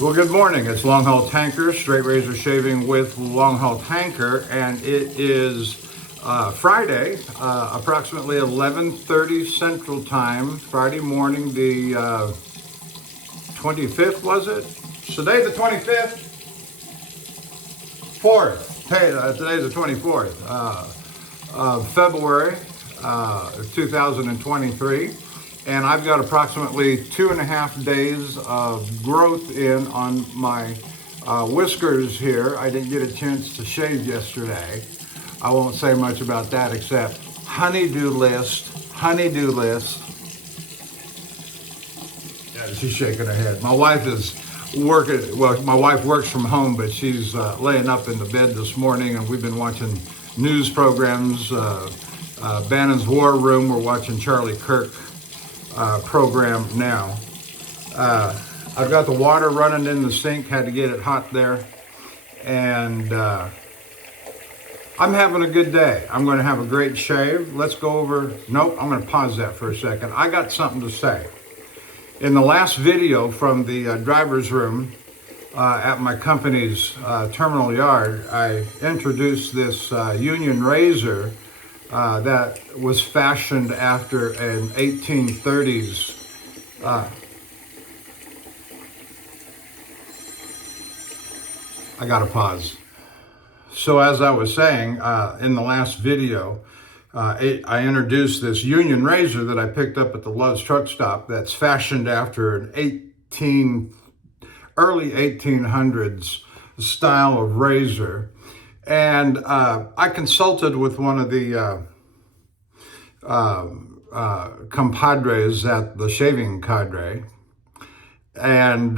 Well, good morning. It's Longhaultanker, straight razor shaving with Longhaultanker, and it is Friday, approximately 11:30 Central Time, Friday morning, the 25th, was it? Today the 25th? 4th. Today's the 24th of February 2023. And I've got approximately 2.5 days of growth in on my whiskers here. I didn't get a chance to shave yesterday. I won't say much about that except honey-do list. Yeah, she's shaking her head. My wife is working, well, my wife works from home, but she's laying up in the bed this morning, and we've been watching news programs. Bannon's War Room, we're watching Charlie Kirk program now. I've got the water running in the sink, had to get it hot there, and I'm having a good day. I'm going to have a great shave. Let's go over, nope, I'm going to pause that for a second. I got something to say. In the last video from the driver's room at my company's terminal yard, I introduced this Union razor that was fashioned after an 1830s I gotta pause. So as I was saying in the last video, I introduced this Union razor that I picked up at the Love's truck stop that's fashioned after an early 1800s style of razor. And I consulted with one of the compadres at the shaving cadre, and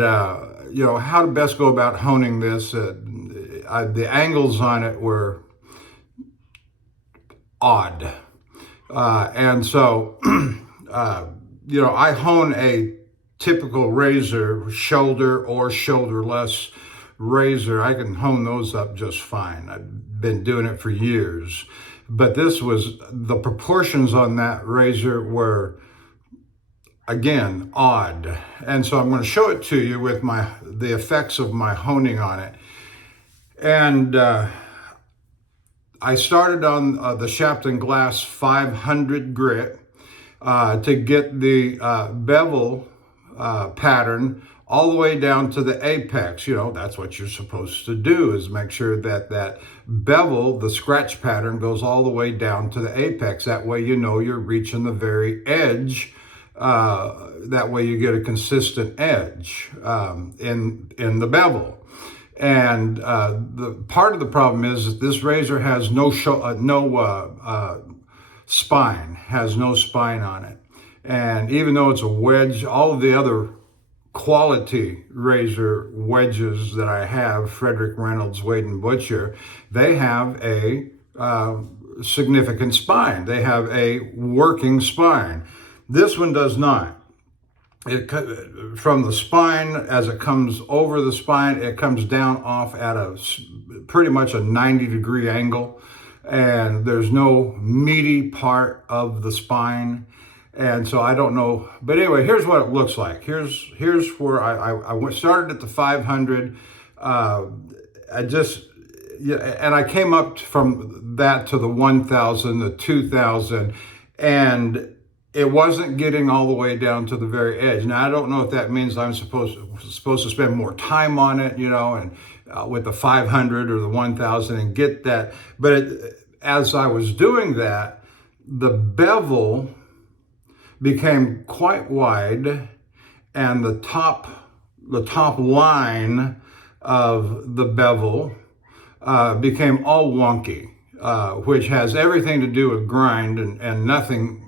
you know, how to best go about honing this. The angles on it were odd, and so you know, I hone a typical razor, shoulder or shoulderless razor. I can hone those up just fine. I've been doing it for years. But this was, the proportions on that razor were, again, odd. And so I'm going to show it to you with the effects of my honing on it. And I started on the Shapton Glass 500 grit to get the bevel pattern all the way down to the apex. You know, that's what you're supposed to do, is make sure that that bevel, the scratch pattern, goes all the way down to the apex. That way you know you're reaching the very edge. That way you get a consistent edge in the bevel. And the part of the problem is that this razor has no spine, has no spine on it. And even though it's a wedge, all of the other quality razor wedges that I have, Frederick, Reynolds, Wade & Butcher, they have a significant spine. They have a working spine. This one does not. From the spine, as it comes over the spine, it comes down off at pretty much a 90-degree angle, and there's no meaty part of the spine. And so I don't know, but anyway, here's what it looks like. Here's where I started at the 500. And I came up from that to the 1,000, the 2,000, and it wasn't getting all the way down to the very edge. Now I don't know if that means I'm supposed to spend more time on it, you know, and with the 500 or the 1,000 and get that. But as I was doing that, the bevel became quite wide, and the top line of the bevel became all wonky, which has everything to do with grind and nothing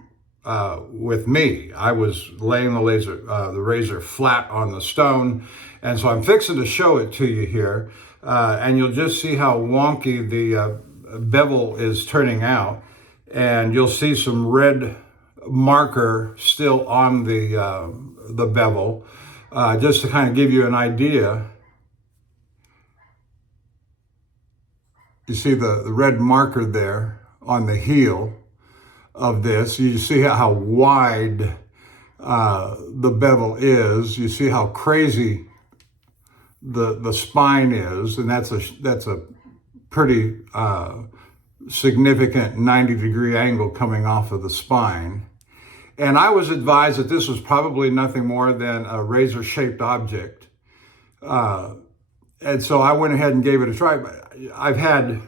with me. I was laying the razor flat on the stone, and so I'm fixing to show it to you here, and you'll just see how wonky the bevel is turning out, and you'll see some red marker still on the bevel, just to kind of give you an idea. You see the red marker there on the heel of this. You see how wide the bevel is. You see how crazy the spine is, and that's a pretty significant 90-degree angle coming off of the spine. And I was advised that this was probably nothing more than a razor-shaped object. And so I went ahead and gave it a try. I've had,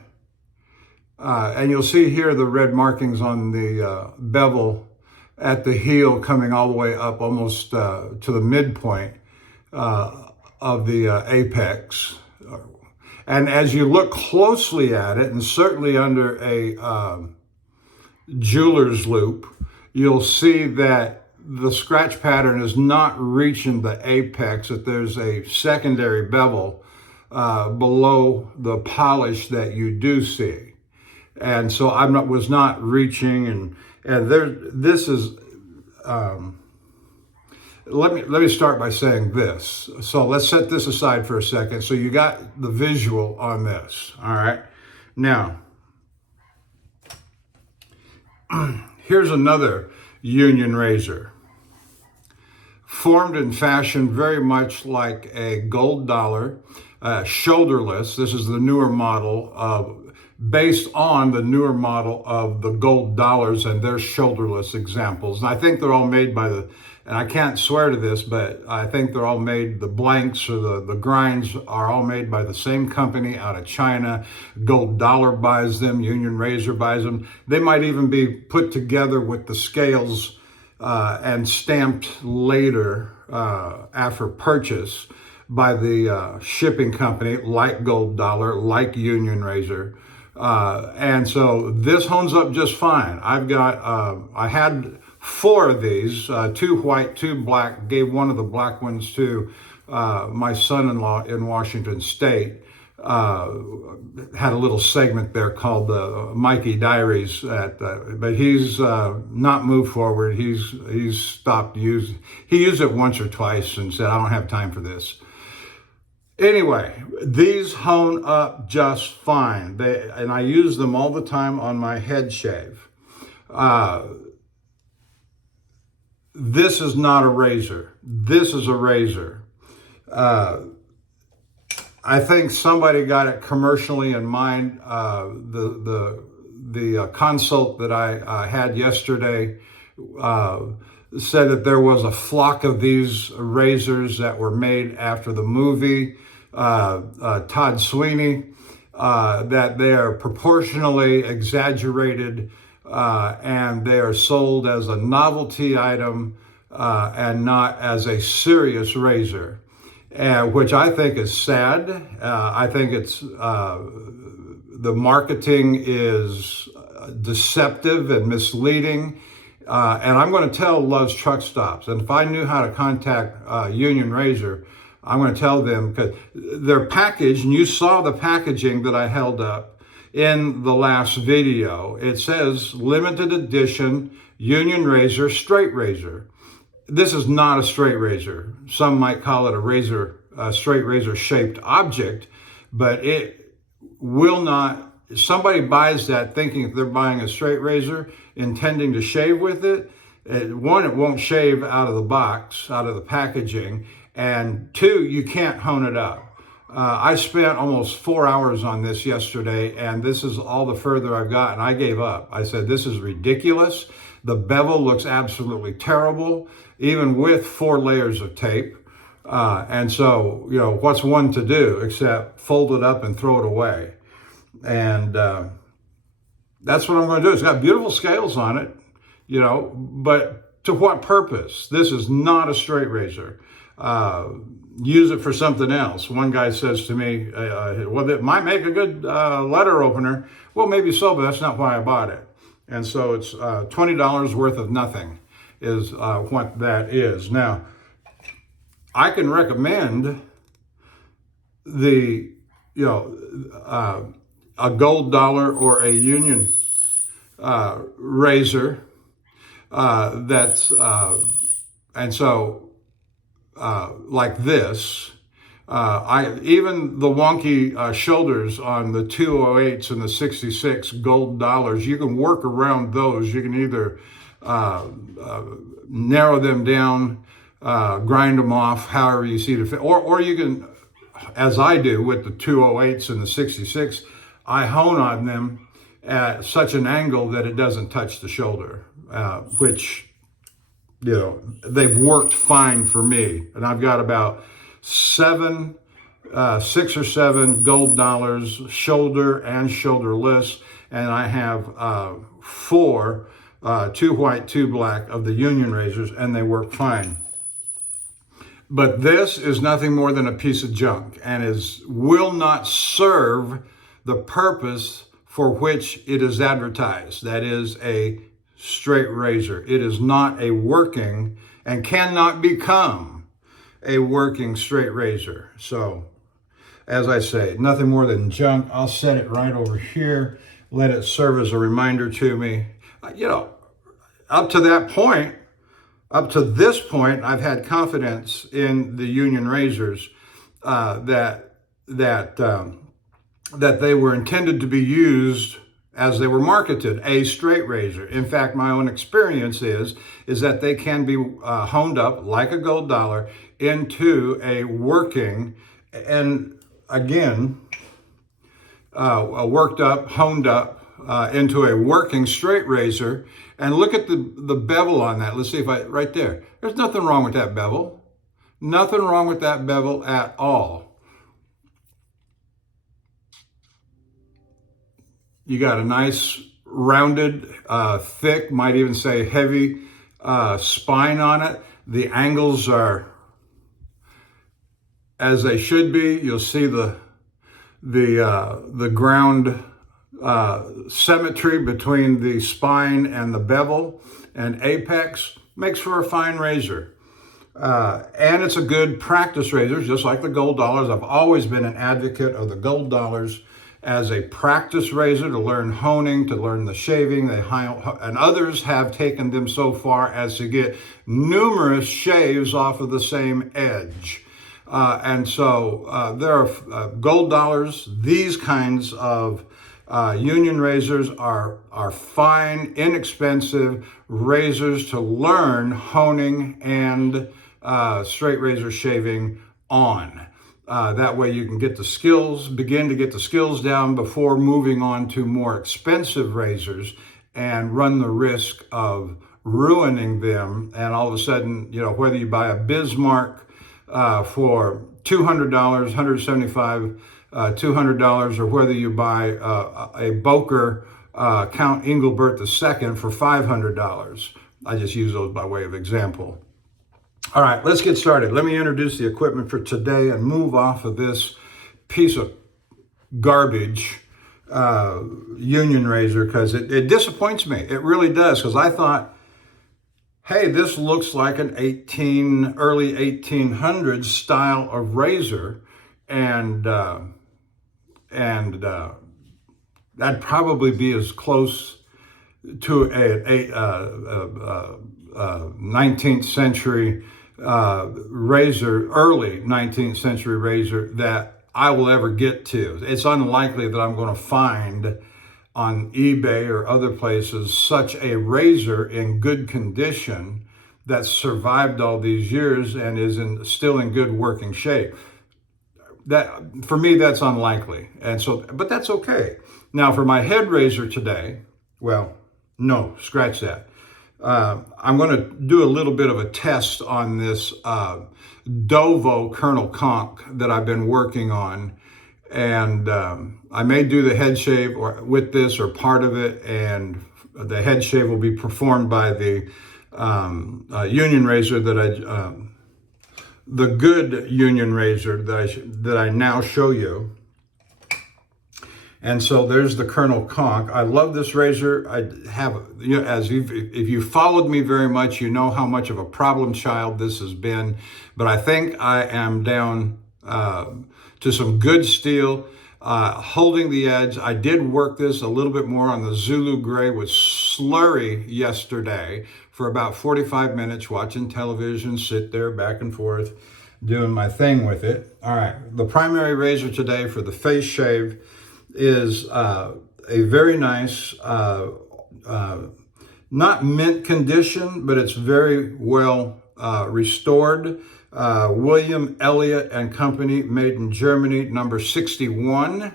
and you'll see here the red markings on the bevel at the heel coming all the way up almost to the midpoint of the apex. And as you look closely at it, and certainly under a jeweler's loop, you'll see that the scratch pattern is not reaching the apex, that there's a secondary bevel below the polish that you do see. And so was not reaching, and this is, let me start by saying this. So let's set this aside for a second. So you got the visual on this, all right? Now, here's another union razor. Formed and fashioned very much like a gold dollar, shoulderless. This is the newer model based on the newer model of the gold dollars and their shoulderless examples. And I think they're all made by and I can't swear to this, but I think they're all made, the blanks or the grinds are all made by the same company out of China. Gold Dollar buys them, Union Razor buys them. They might even be put together with the scales and stamped later after purchase by the shipping company, like Gold Dollar, like Union Razor. And so this hones up just fine. I had 4 of these, 2 white, 2 black, gave one of the black ones to my son-in-law in Washington State. Had a little segment there called the Mikey Diaries, but he's not moved forward. He's stopped using. He used it once or twice and said, "I don't have time for this." Anyway, these hone up just fine. And I use them all the time on my head shave. This is not a razor. This is a razor. I think somebody got it commercially in mind. The consult that I had yesterday said that there was a flock of these razors that were made after the movie, Todd Sweeney, that they are proportionally exaggerated and they are sold as a novelty item and not as a serious razor. Which I think is sad. I think it's the marketing is deceptive and misleading. And I'm going to tell Love's Truck Stops. And if I knew how to contact Union Razor, I'm going to tell them, because their package, and you saw the packaging that I held up in the last video. It says limited edition Union Razor straight razor. This is not a straight razor. Some might call it a straight razor shaped object, but it will not. Somebody buys that thinking that they're buying a straight razor, intending to shave with it. One, it won't shave out of the box, out of the packaging, and 2, you can't hone it up. I spent almost 4 hours on this yesterday, and this is all the further I've gotten. I gave up. I said, this is ridiculous. The bevel looks absolutely terrible, even with 4 layers of tape. And so, what's one to do except fold it up and throw it away? And that's what I'm going to do. It's got beautiful scales on it, but to what purpose? This is not a straight razor. Use it for something else. One guy says to me, well, it might make a good letter opener. Well, maybe so, but that's not why I bought it. And so it's $20 worth of nothing is what that is. Now, I can recommend a gold dollar or a Union razor that's, and so like this, even the wonky shoulders on the 208s and the 66 gold dollars, you can work around those. You can either narrow them down, grind them off, however you see it fit, or you can as I do with the 208s and the 66, I hone on them at such an angle that it doesn't touch the shoulder, which, they've worked fine for me. And I've got about 6 or 7 gold dollars, shoulder and shoulderless, and I have 4, 2 white, 2 black of the Union razors, and they work fine. But this is nothing more than a piece of junk and will not serve the purpose for which it is advertised. That is a straight razor. It is not a working and cannot become a working straight razor. So, as I say, nothing more than junk. I'll set it right over here, let it serve as a reminder to me. Up to this point, I've had confidence in the Union razors that they were intended to be used as they were marketed, a straight razor. In fact, my own experience is that they can be honed up like a gold dollar into a working, and again, worked up, honed up into a working straight razor. And look at the bevel on that. Let's see if right there. There's nothing wrong with that bevel. Nothing wrong with that bevel at all. You got a nice rounded, thick, might even say heavy spine on it. The angles are as they should be. You'll see the ground symmetry between the spine and the bevel and apex. Makes for a fine razor. And it's a good practice razor, just like the gold dollars. I've always been an advocate of the gold dollars as a practice razor to learn honing, to learn the shaving. And others have taken them so far as to get numerous shaves off of the same edge. And so there are gold dollars. These kinds of Union razors are fine, inexpensive razors to learn honing and straight razor shaving on. That way you can begin to get the skills down before moving on to more expensive razors and run the risk of ruining them. And all of a sudden, whether you buy a Bismarck for $200, $175, $200, or whether you buy a Boker Count Engelbert II for $500. I just use those by way of example. All right, let's get started. Let me introduce the equipment for today and move off of this piece of garbage Union razor, because it disappoints me. It really does, because I thought, hey, this looks like an early 1800s style of razor, and that'd probably be as close to a 19th century razor, early 19th century razor that I will ever get to. It's unlikely that I'm going to find on eBay or other places such a razor in good condition that survived all these years and is still in good working shape. That, for me, that's unlikely. And so, but that's okay. Now, for my head razor today, well, no, scratch that. I'm going to do a little bit of a test on this Dovo Colonel Conch that I've been working on. And I may do the head shave with this or part of it. And the head shave will be performed by the Union razor the good Union razor that I now show you. And so there's the Colonel Conch. I love this razor. I have, if you followed me very much, you know how much of a problem child this has been. But I think I am down to some good steel, holding the edge. I did work this a little bit more on the Zulu Gray with slurry yesterday for about 45 minutes, watching television, sit there back and forth, doing my thing with it. All right, the primary razor today for the face shave is a very nice, not mint condition, but it's very well restored William Elliot and Company, made in Germany, number 61.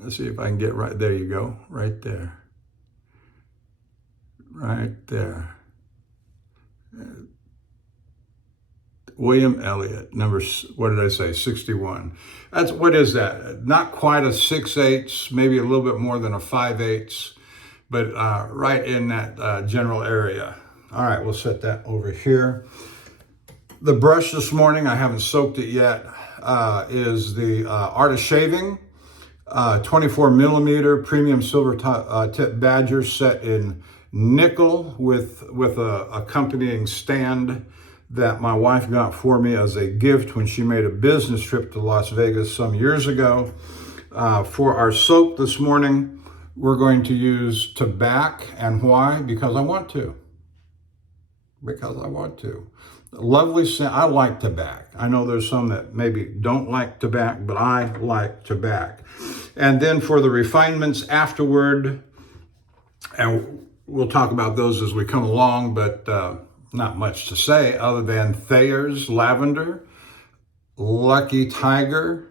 Let's see if I can get right, there you go, right there. Right there. William Elliot, number, what did I say, 61. That's, what is that? Not quite a 6/8, maybe a little bit more than a 5/8, but right in that general area. All right, we'll set that over here. The brush this morning, I haven't soaked it yet, is the Art of Shaving, 24 millimeter Premium Silvertip Badger, set in nickel with a accompanying stand that my wife got for me as a gift when she made a business trip to Las Vegas some years ago. For our soap this morning, we're going to use Tabac. And why? Because I want to. Because I want to. Lovely scent. I like Tabac. I know there's some that maybe don't like Tabac, but I like Tabac. And then for the refinements afterward, and we'll talk about those as we come along, but not much to say other than Thayer's Lavender, Lucky Tiger,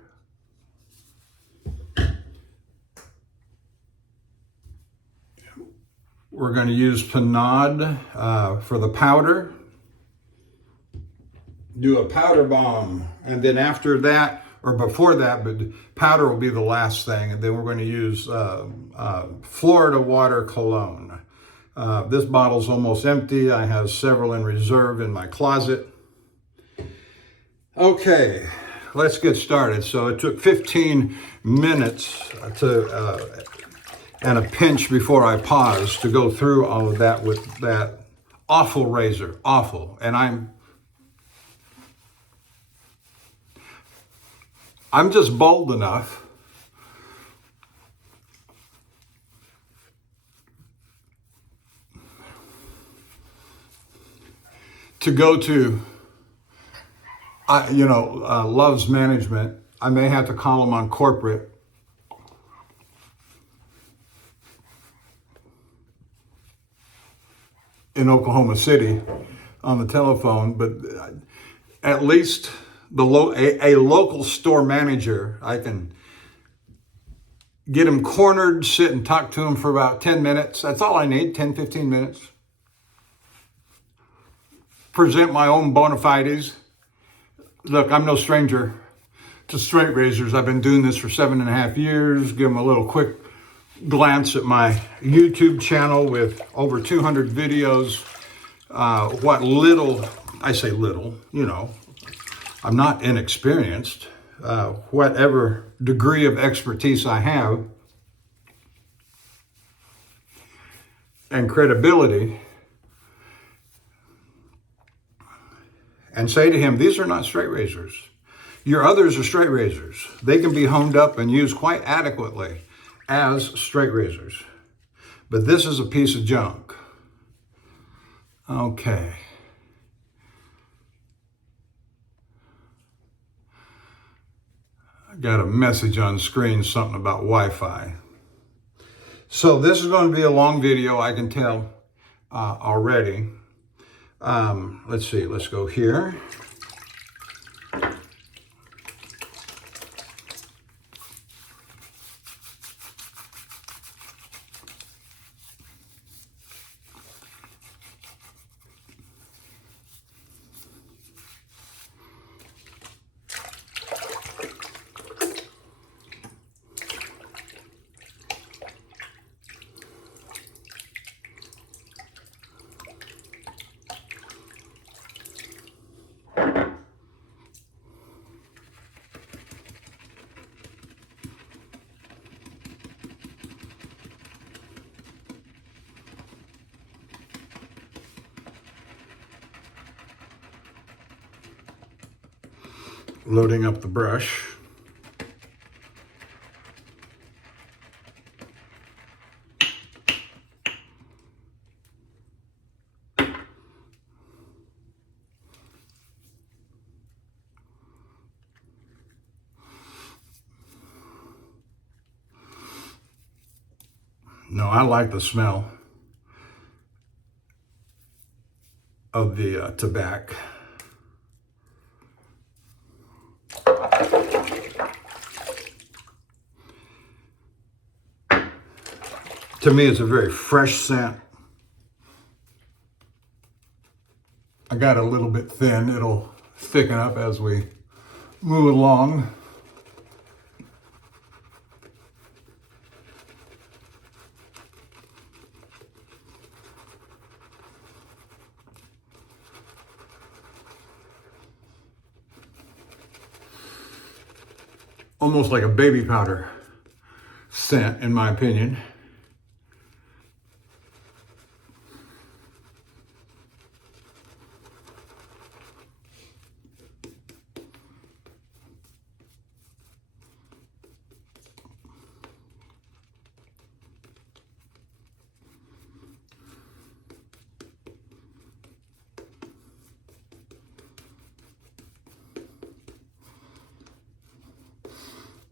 we're going to use Panade for the powder, do a powder bomb, and then after that, or before that, but powder will be the last thing, and then we're going to use Florida Water Cologne. This bottle's almost empty. I have several in reserve in my closet. Okay, let's get started. So it took 15 minutes and a pinch before I paused to go through all of that with that awful razor, awful. And I'm just bold enough to go to, Love's Management. I may have to call them on corporate. In Oklahoma City on the telephone, but at least a local store manager, I can get him cornered, sit and talk to him for about 10 minutes. That's all I need, 10, 15 minutes. Present my own bona fides. Look, I'm no stranger to straight razors. I've been doing this for 7.5 years. Give them a little quick glance at my YouTube channel with over 200 videos. What little, I say little, I'm not inexperienced. Whatever degree of expertise I have and credibility, and say to him, these are not straight razors. Your others are straight razors. They can be honed up and used quite adequately as straight razors. But this is a piece of junk. Okay. I got a message on screen, something about Wi-Fi. So this is going to be a long video, I can tell already. Let's see, let's go here. Loading up the brush. No, I like the smell. of the Tabac. To me, it's a very fresh scent. I got it a little bit thin. It'll thicken up as we move along. Almost like a baby powder scent, in my opinion.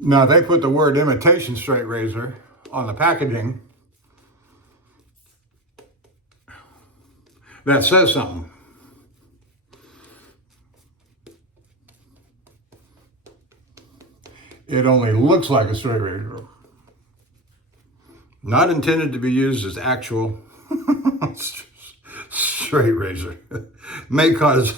Now, they put the word imitation straight razor on the packaging. That says something. It only looks like a straight razor. Not intended to be used as actual straight razor. May cause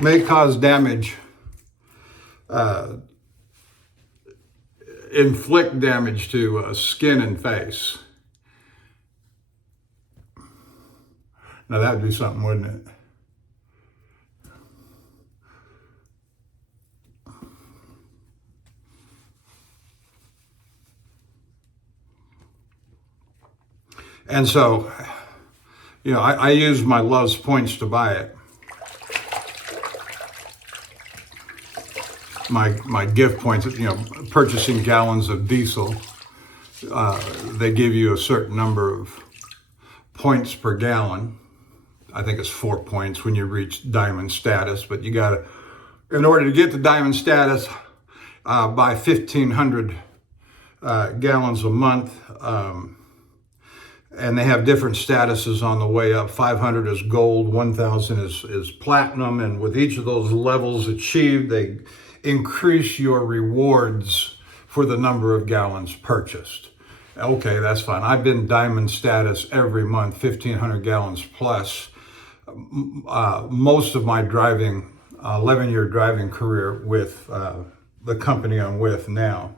may cause damage, inflict damage to skin and face. Now that would be something, wouldn't it? And so, you know, I used my Love's points to buy it. My gift points, you know, purchasing gallons of diesel, they give you a certain number of points per gallon. I think it's 4 points when you reach diamond status, but you gotta, in order to get to diamond status, buy 1,500 gallons a month. And they have different statuses on the way up. 500 is gold, 1,000 is platinum, and with each of those levels achieved, they increase your rewards for the number of gallons purchased. Okay, that's fine. I've been diamond status every month, 1,500 gallons plus. Most of my driving, 11-year driving career with the company I'm with now.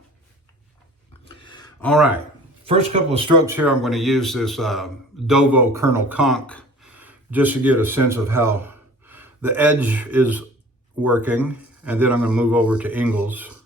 All right, first couple of strokes here, I'm going to use this Dovo Colonel Conch just to get a sense of how the edge is working. And then I'm going to move over to Ingles.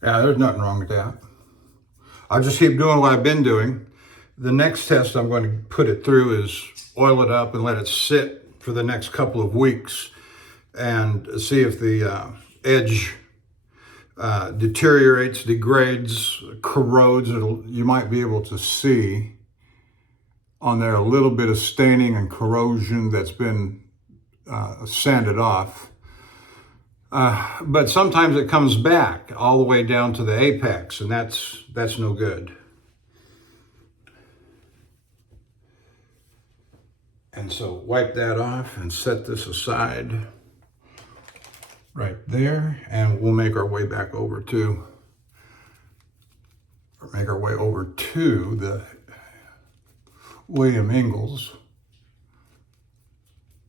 Yeah, there's nothing wrong with that. I'll just keep doing what I've been doing. The next test I'm going to put it through is oil it up and let it sit for the next couple of weeks and see if the edge deteriorates, degrades, corrodes. You might be able to see on there a little bit of staining and corrosion that's been sanded off. But sometimes it comes back all the way down to the apex, and that's no good. And so wipe that off and set this aside. right there, and we'll make our way back over to, or make our way over to the William Ingalls,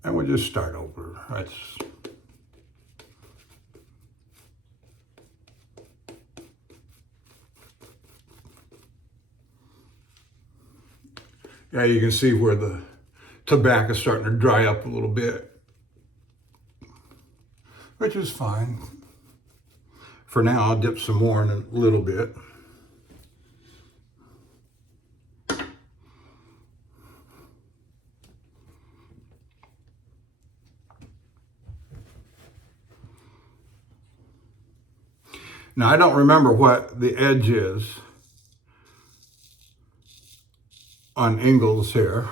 and we'll just start over. That's yeah, you can see where the tobacco is starting to dry up a little bit, which is fine. For now, I'll dip some more in a little bit. Now, I don't remember what the edge is on Ingalls here.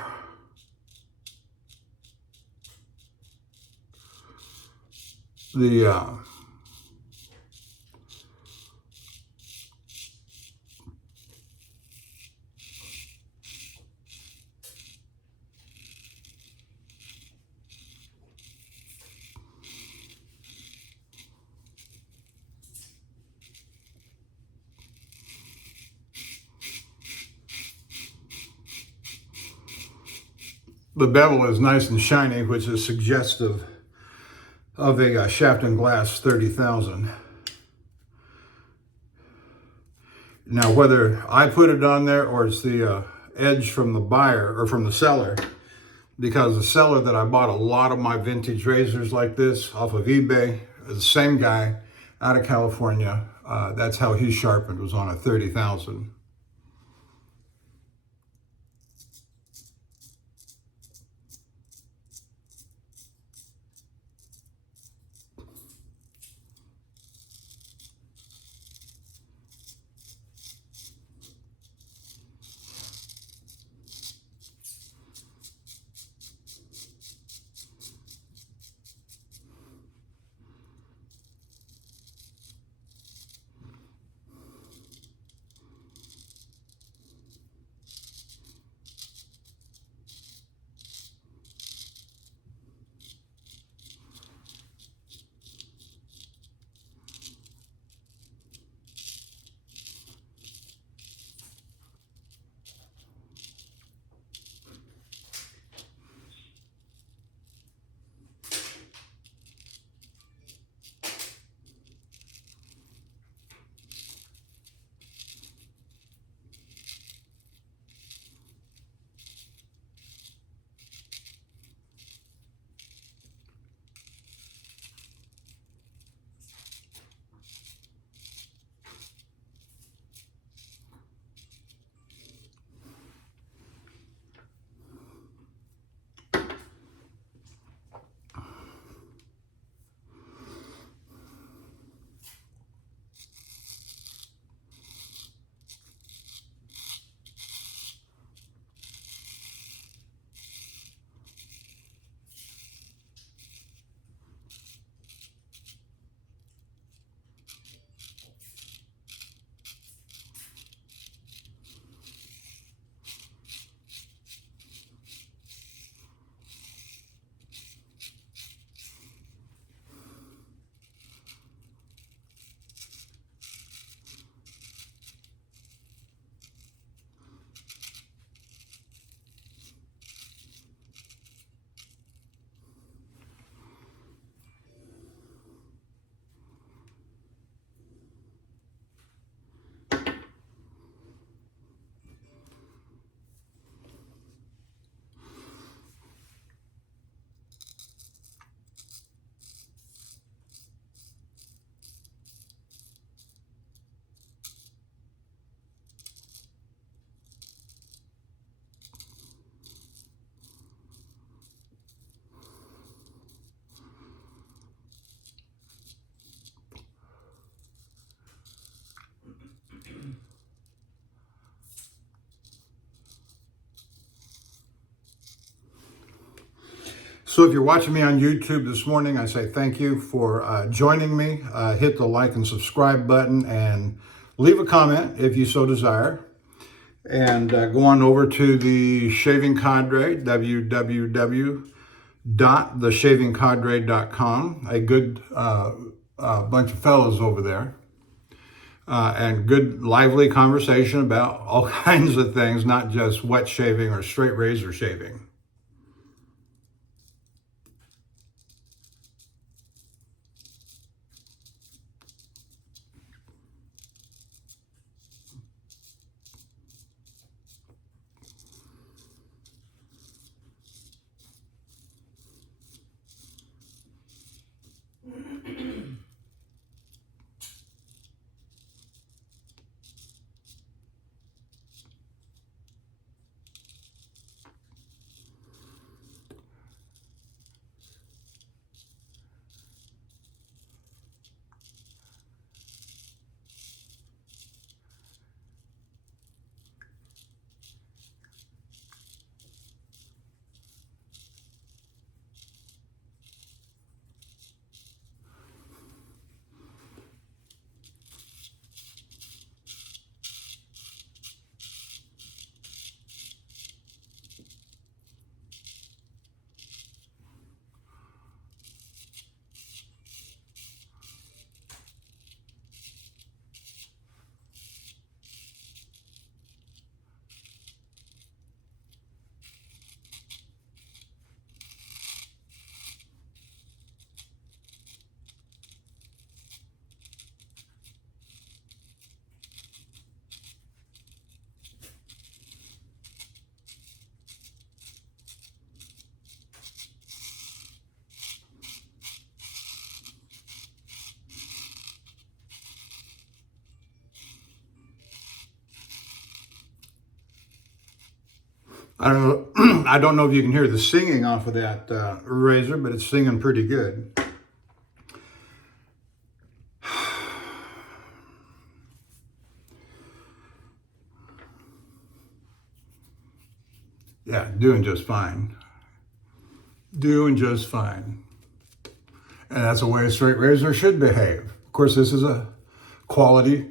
The bevel is nice and shiny, which is suggestive of a Shapton Glass 30,000. Now, whether I put it on there or it's the edge from the buyer or from the seller, because the seller that I bought a lot of my vintage razors like this off of eBay, the same guy out of California, that's how he sharpened, was on a 30,000. So if you're watching me on YouTube this morning, I say thank you for joining me. Hit the like and subscribe button and leave a comment if you so desire. And go on over to the Shaving Cadre, www.shavingcadre.com. theshavingcadre.com, a good bunch of fellows over there, and good lively conversation about all kinds of things, not just wet shaving or straight razor shaving. I don't know, I don't know if you can hear the singing off of that razor, but it's singing pretty good. Yeah, doing just fine. Doing just fine. And that's the way a straight razor should behave. Of course, this is a quality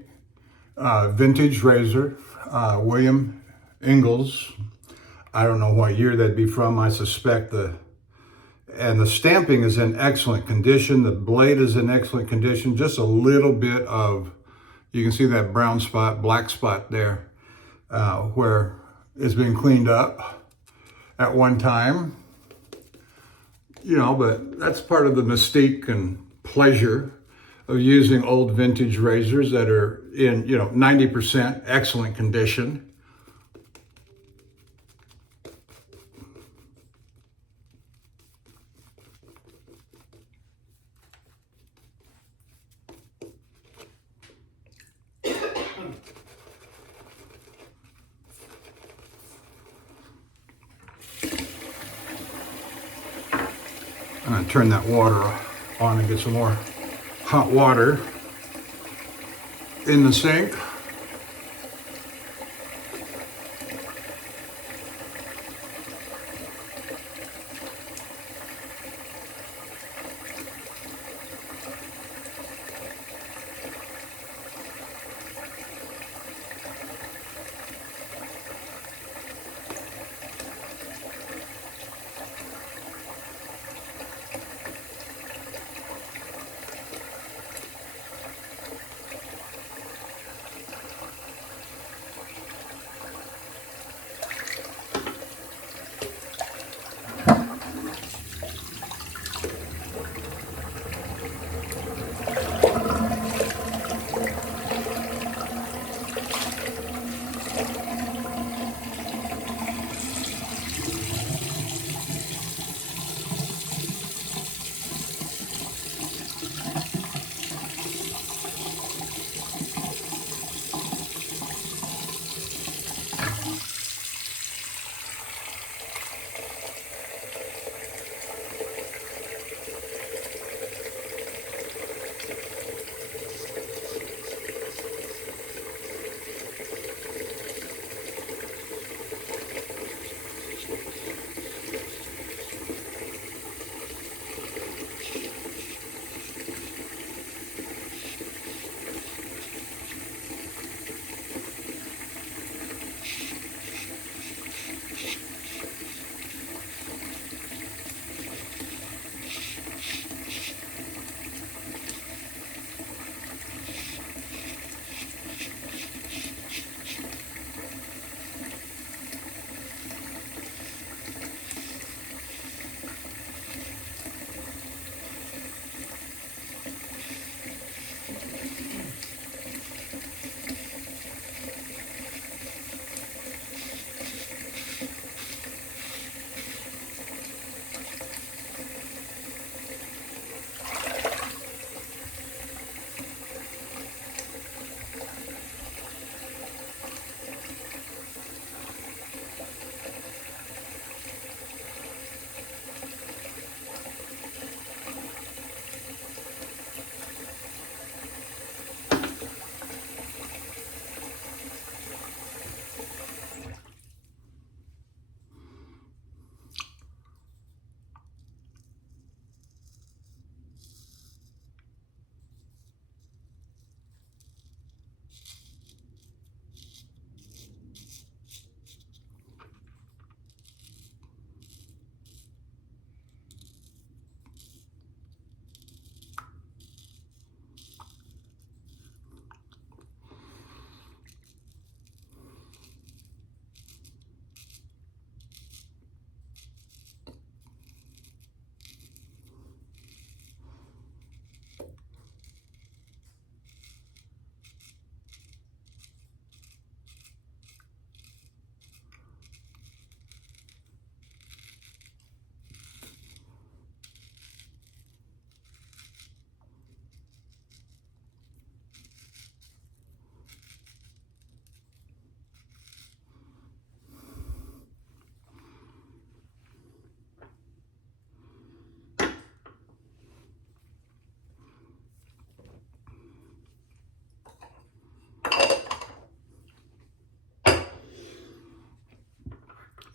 vintage razor, William Ingalls. I don't know what year that'd be from. I suspect the stamping is in excellent condition. The blade is in excellent condition. Just a little bit of, you can see that brown spot, black spot there, where it's been cleaned up at one time. You know, but that's part of the mystique and pleasure of using old vintage razors that are in, 90% excellent condition. I'm going to turn that water on and get some more hot water in the sink.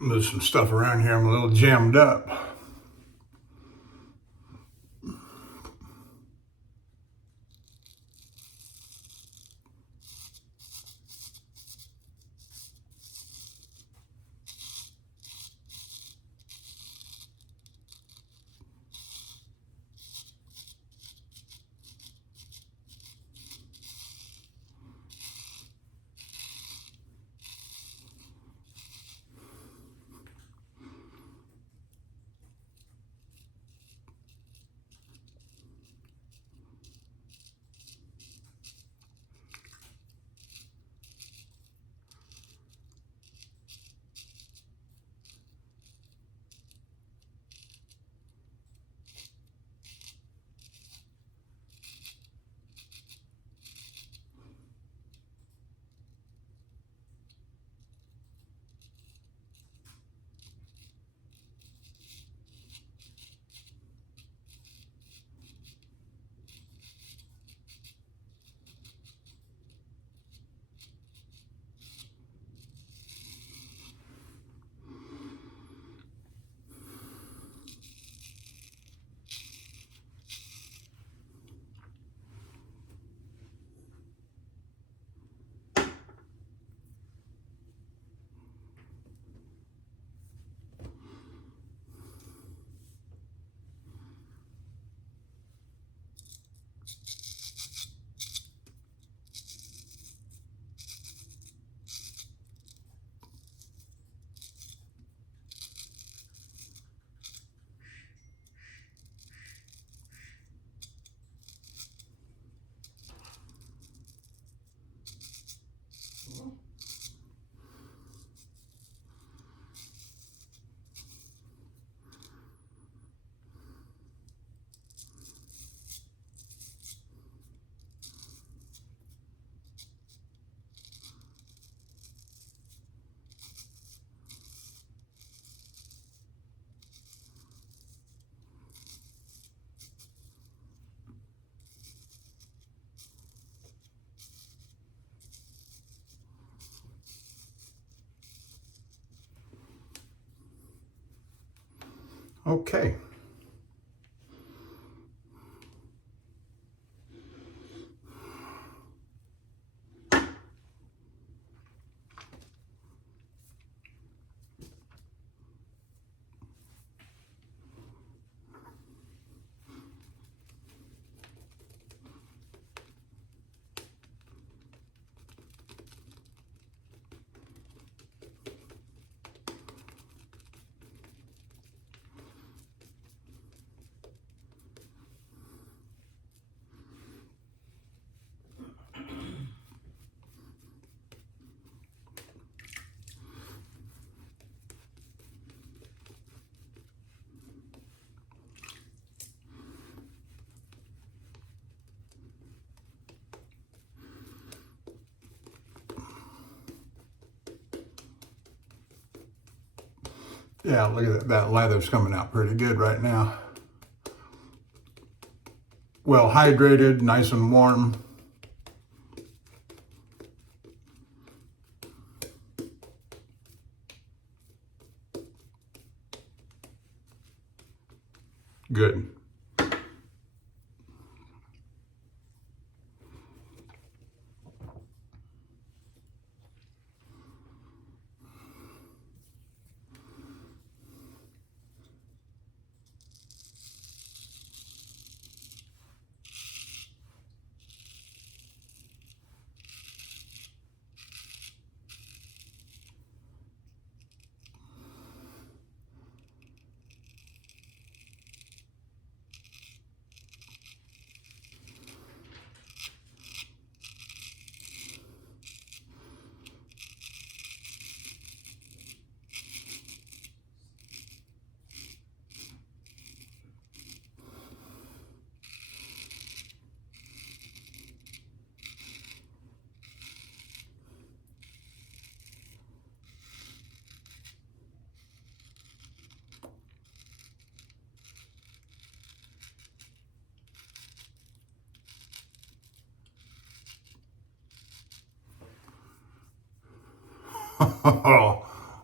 Move some stuff around here. I'm a little jammed up. Okay. Yeah, look at that. That leather's coming out pretty good right now. Well hydrated, nice and warm. Good.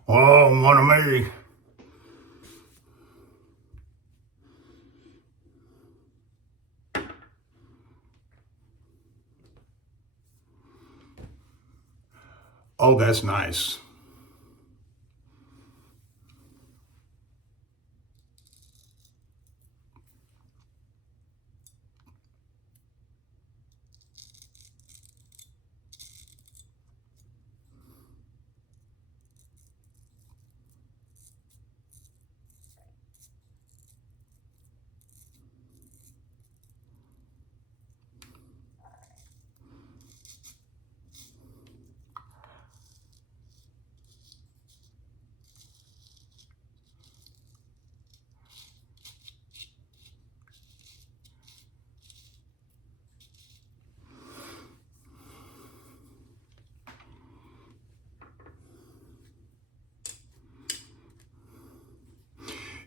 Oh, mon ami. Oh, that's nice.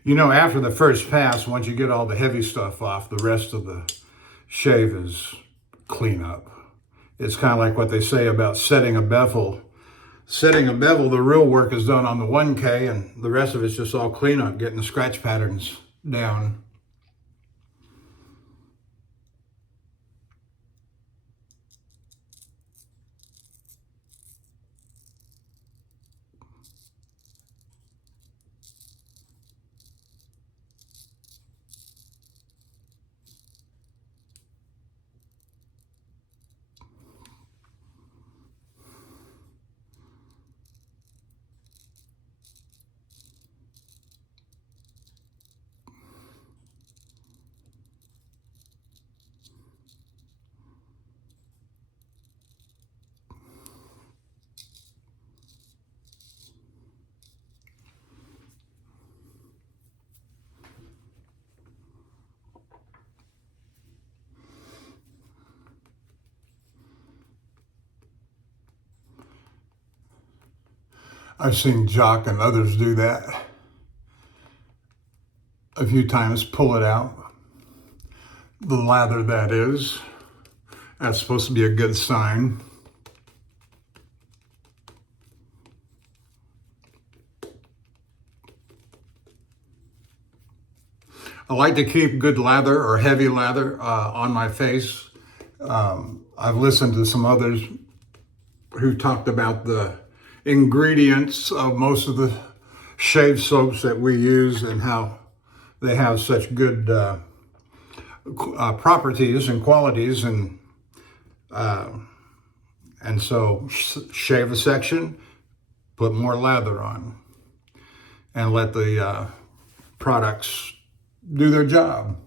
You know, after the first pass, once you get all the heavy stuff off, the rest of the shave is cleanup. It's kind of like what they say about setting a bevel. Setting a bevel, the real work is done on the 1K, and the rest of it's just all cleanup, getting the scratch patterns down. I've seen Jock and others do that a few times, pull it out. The lather, that is. That's supposed to be a good sign. I like to keep good lather or heavy lather on my face. I've listened to some others who talked about the ingredients of most of the shave soaps that we use and how they have such good properties and qualities, and so shave a section, put more lather on, and let the products do their job.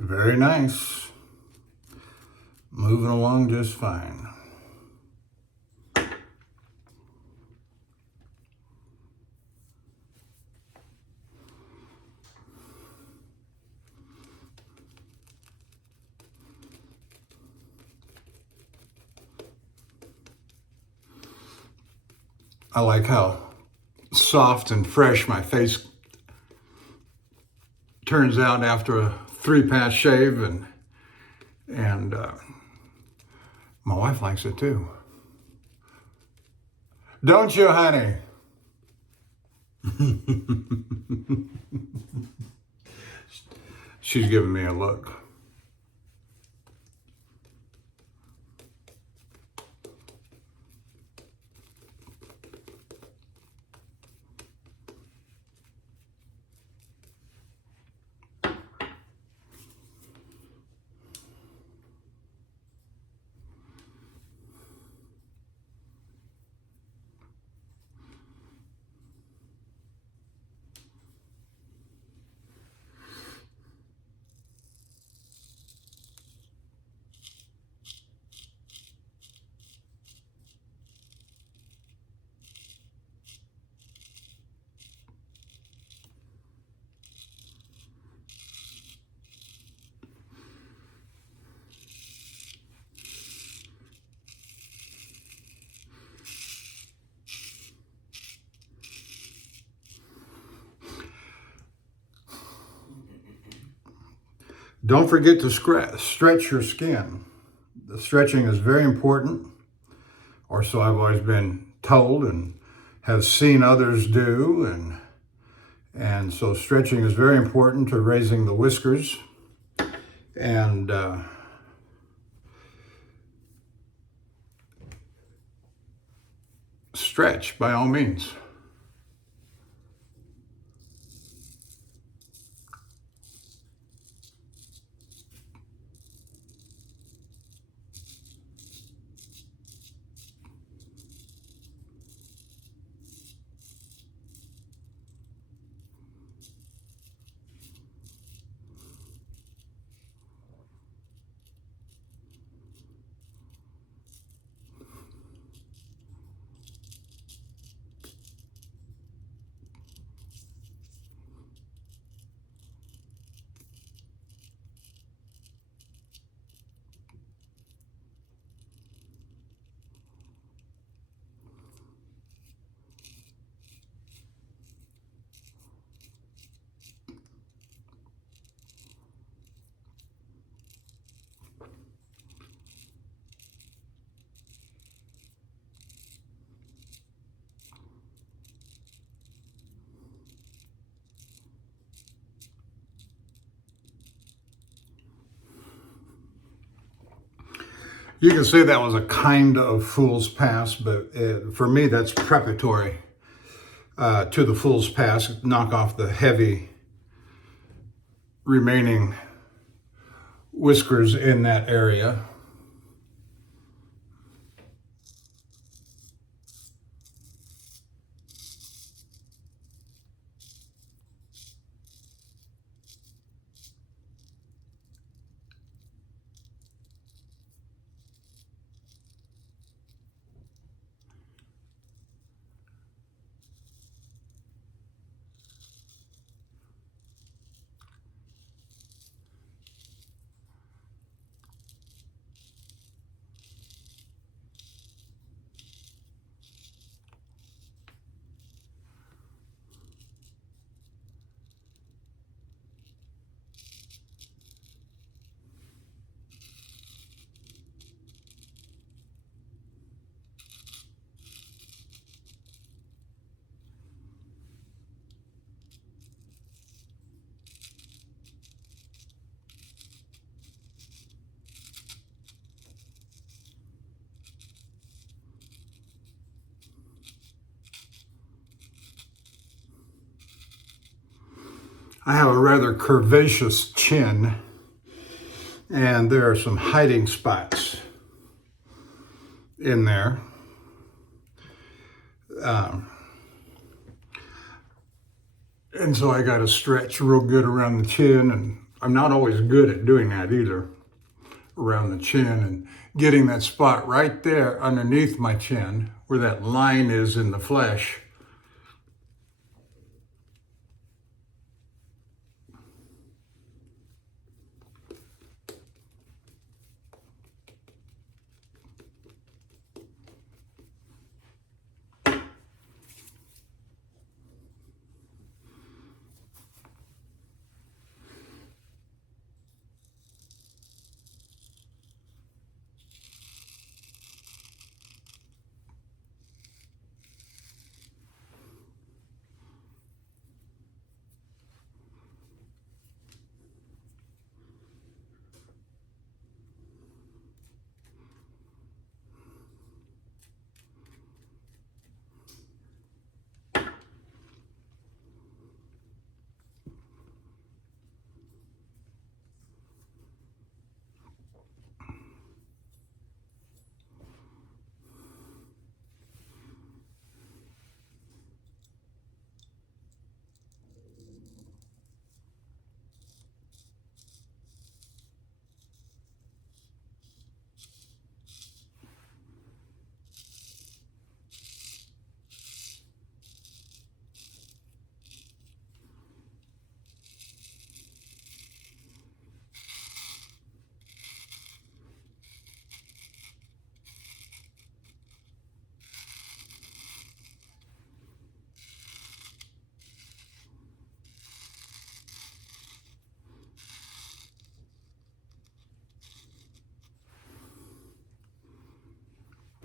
Very nice. Moving along just fine. I like how soft and fresh my face turns out after a 3-pass shave, and my wife likes it too. Don't you, honey? She's giving me a look. Don't forget to stretch your skin. The stretching is very important, or so I've always been told and have seen others do. And so stretching is very important to raising the whiskers. And stretch by all means. You can say that was a kind of fool's pass, but for me, that's preparatory to the fool's pass. Knock off the heavy remaining whiskers in that area. I have a rather curvaceous chin, and there are some hiding spots in there. And so I got to stretch real good around the chin, and I'm not always good at doing that either, around the chin and getting that spot right there underneath my chin where that line is in the flesh.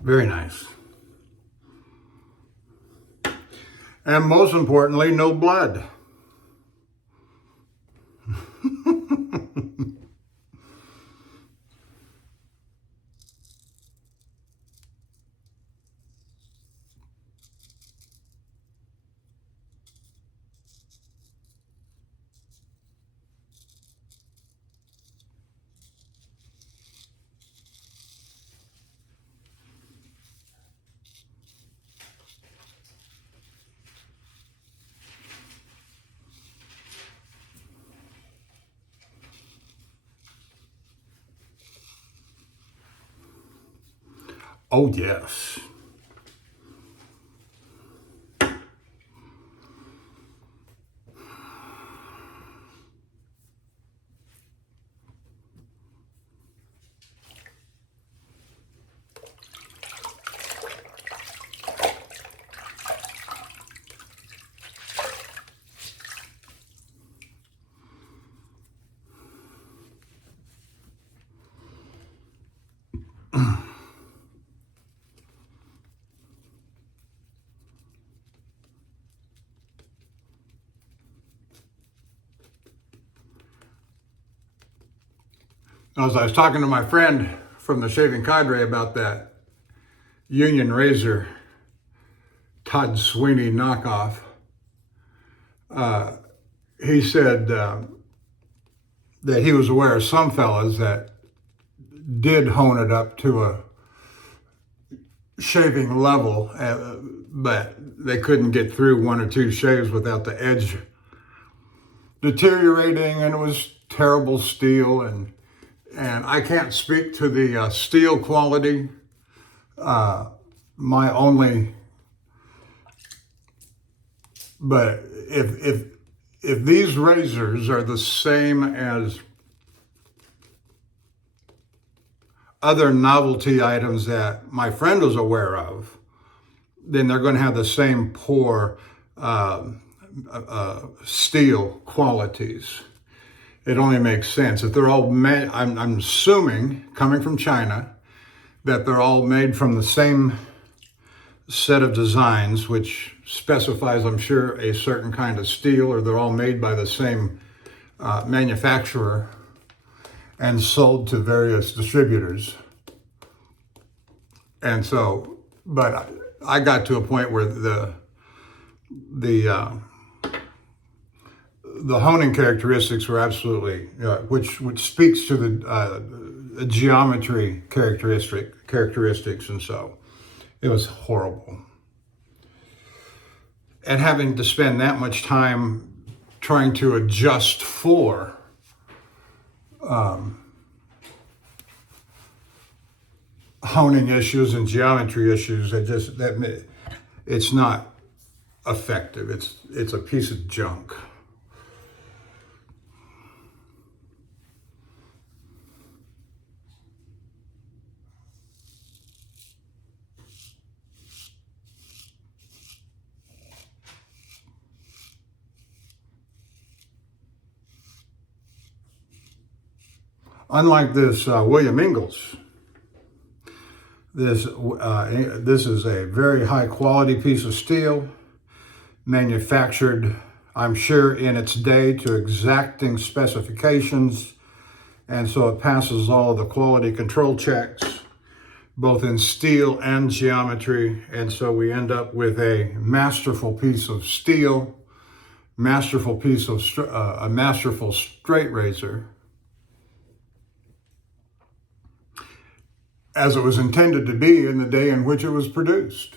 Very nice. And most importantly, no blood. Oh, yes. As I was talking to my friend from the shaving cadre about that Union Razor Todd Sweeney knockoff, he said that he was aware of some fellas that did hone it up to a shaving level, but they couldn't get through one or two shaves without the edge deteriorating, and it was terrible steel. And I can't speak to the steel quality. My only, but if these razors are the same as other novelty items that my friend was aware of, then they're going to have the same poor steel qualities. It only makes sense. If they're all made, I'm assuming, coming from China, that they're all made from the same set of designs, which specifies, I'm sure, a certain kind of steel, or they're all made by the same manufacturer and sold to various distributors. And so, but I got to a point where the honing characteristics were absolutely, which speaks to the geometry characteristics, and so it was horrible. And having to spend that much time trying to adjust for honing issues and geometry issues, it's not effective. It's a piece of junk. Unlike this William Ingalls, this is a very high quality piece of steel, manufactured, I'm sure, in its day to exacting specifications, and so it passes all of the quality control checks, both in steel and geometry, and so we end up with a masterful piece of steel, a masterful straight razor, as it was intended to be in the day in which it was produced.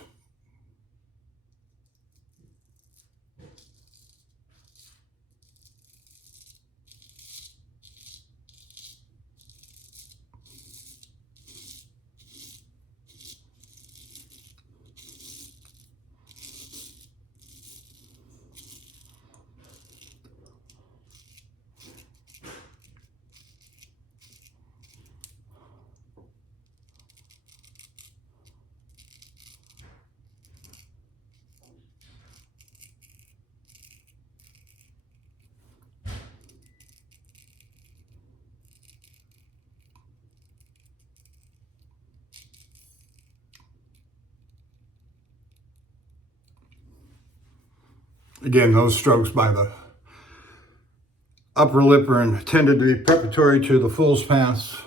Again, those strokes by the upper lip are intended to be preparatory to the fool's pass.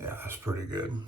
Yeah, that's pretty good.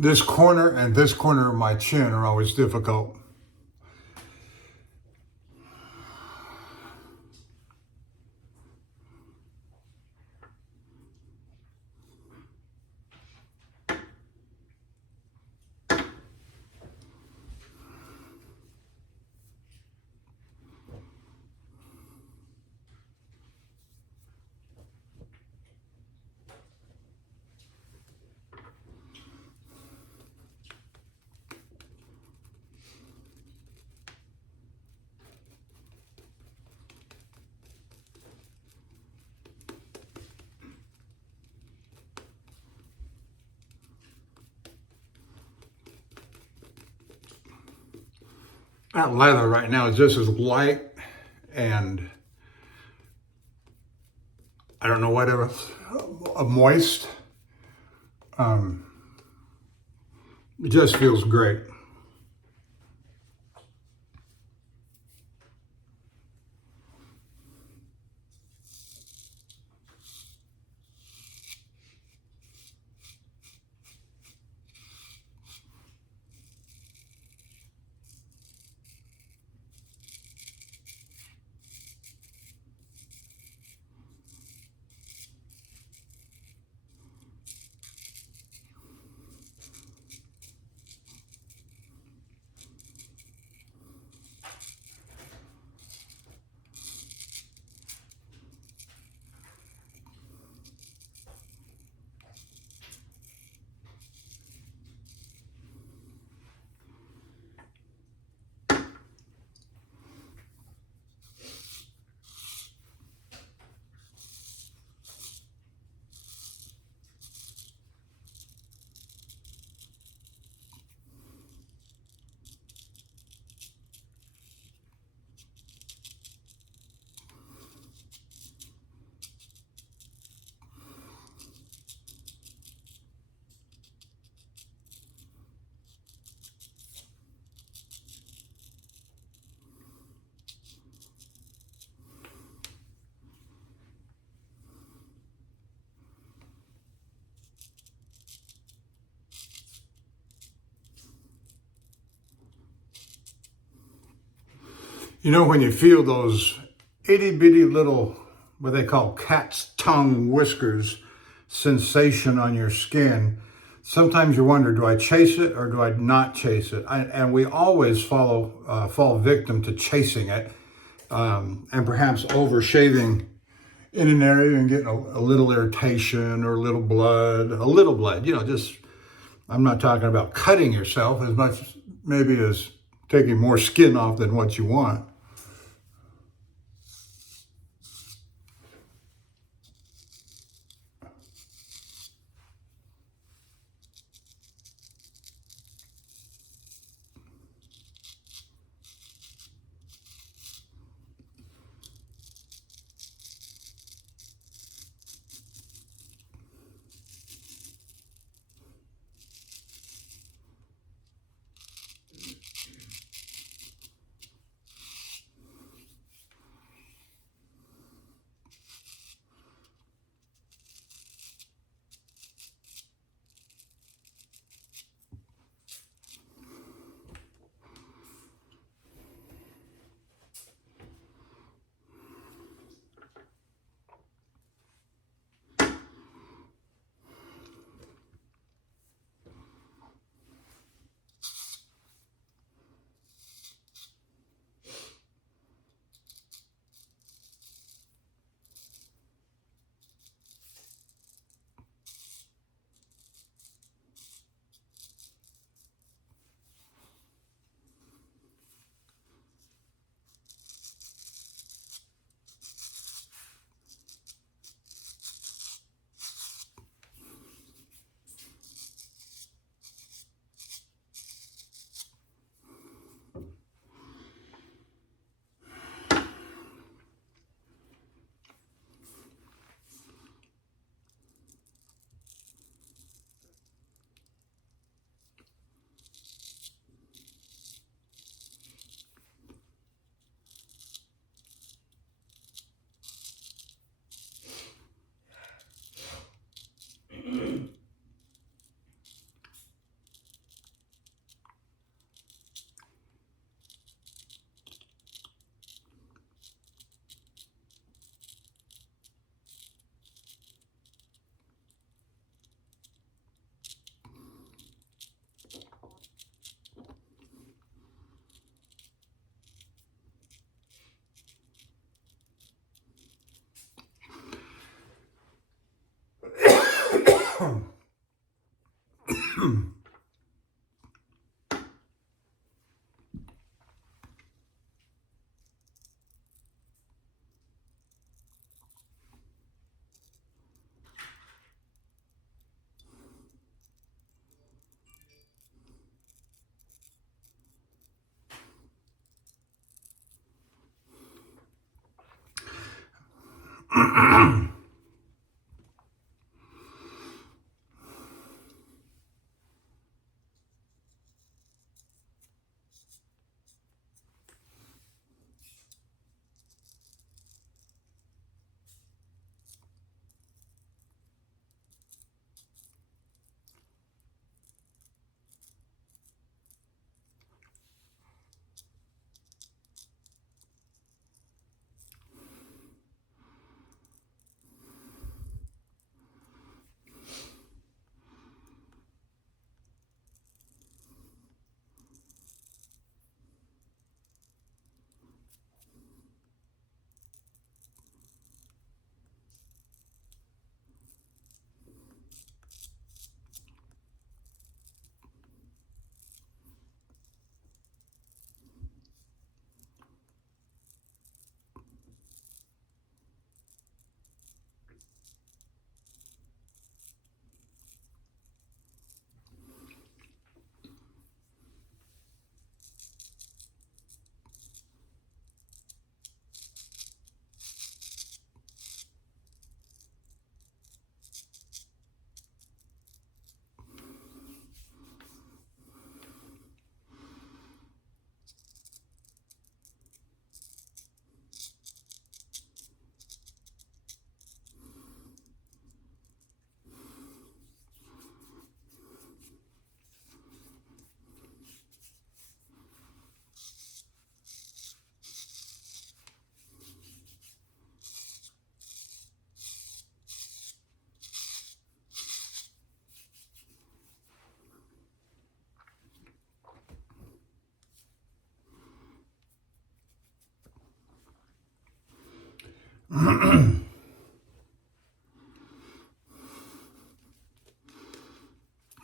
This corner and this corner of my chin are always difficult. That leather right now is just as light, and I don't know whatever, moist. It just feels great. You know, when you feel those itty bitty little, what they call cat's tongue whiskers sensation on your skin, sometimes you wonder, do I chase it or do I not chase it? And we always fall victim to chasing it, and perhaps over shaving in an area and getting a little irritation or a little blood, you know, just I'm not talking about cutting yourself as much maybe as taking more skin off than what you want.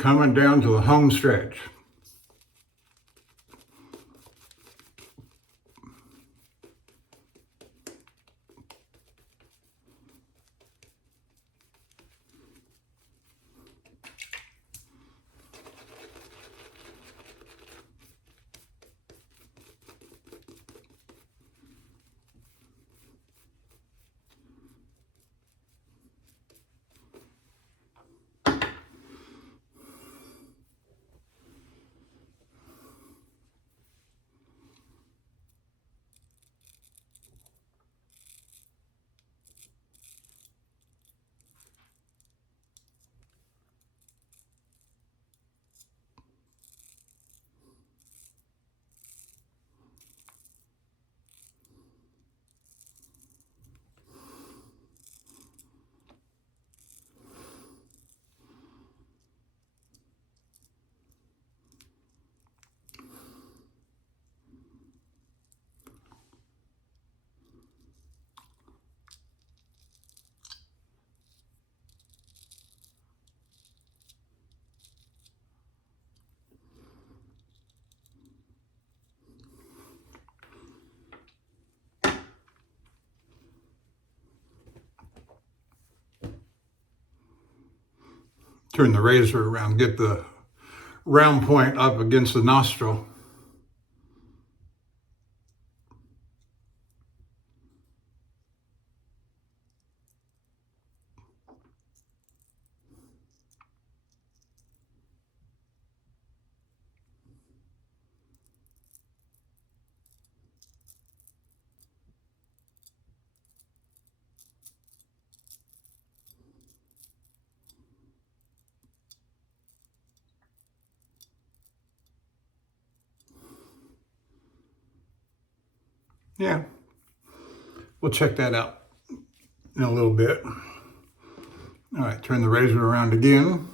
coming down to the home stretch. Turn the razor around, get the round point up against the nostril. Yeah, we'll check that out in a little bit. All right, turn the razor around again.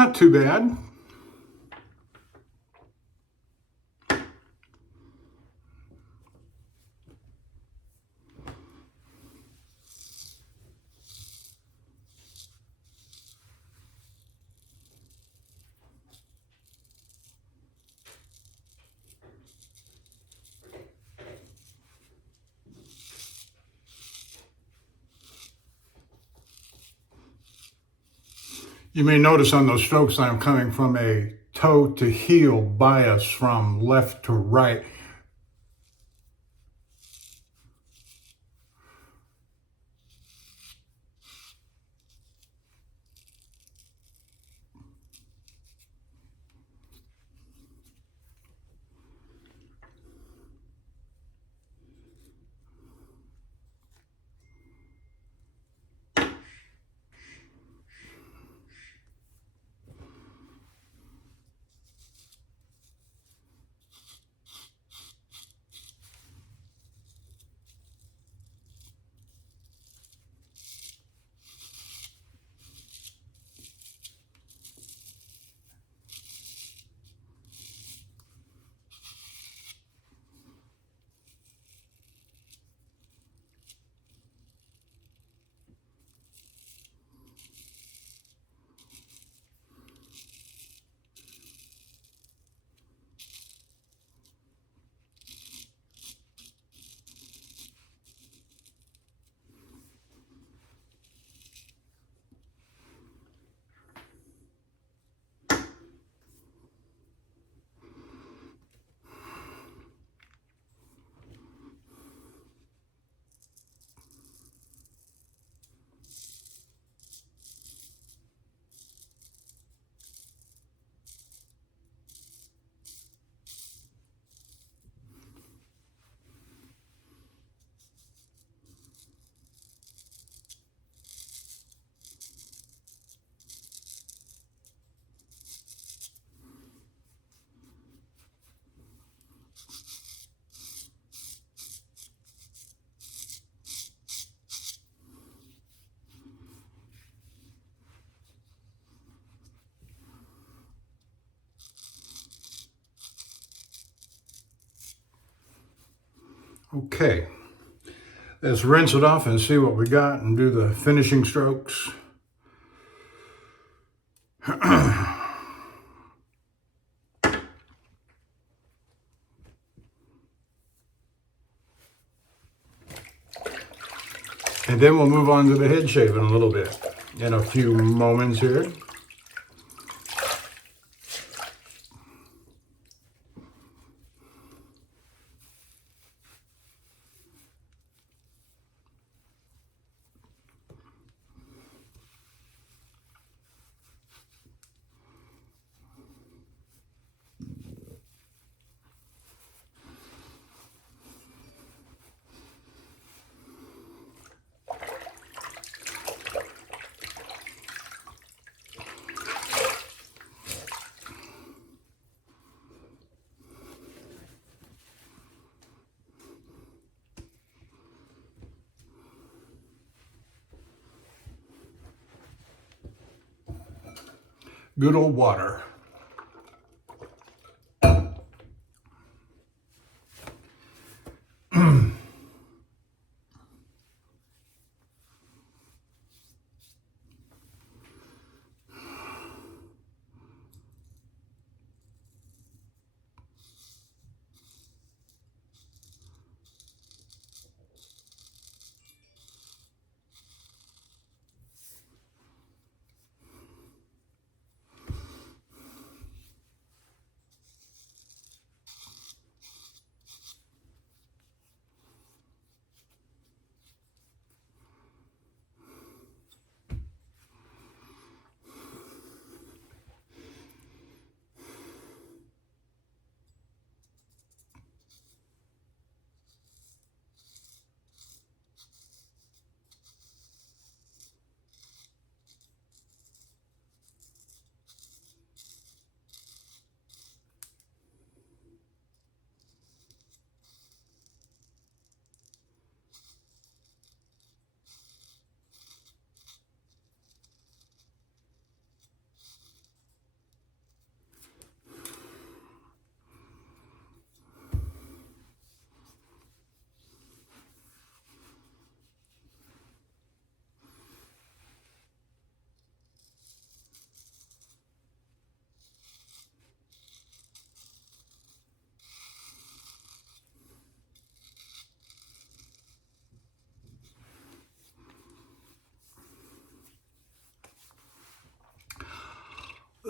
Not too bad. You may notice on those strokes I'm coming from a toe to heel bias from left to right. Okay, let's rinse it off and see what we got and do the finishing strokes. And then we'll move on to the head shaving a little bit in a few moments here. Good old water.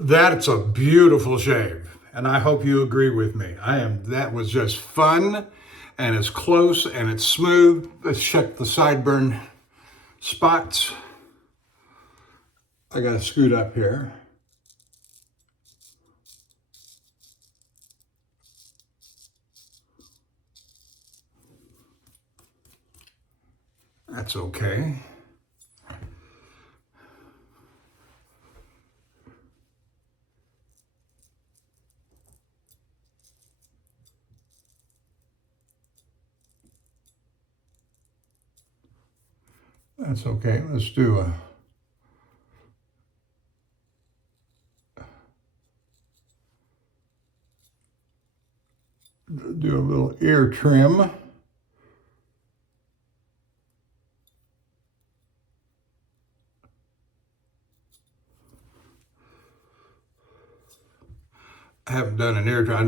That's a beautiful shave, and I hope you agree with me. That was just fun, and it's close, and it's smooth. Let's check the sideburn spots. I gotta scoot up here. That's okay. That's okay. Let's do a little ear trim. I haven't done an ear trim. I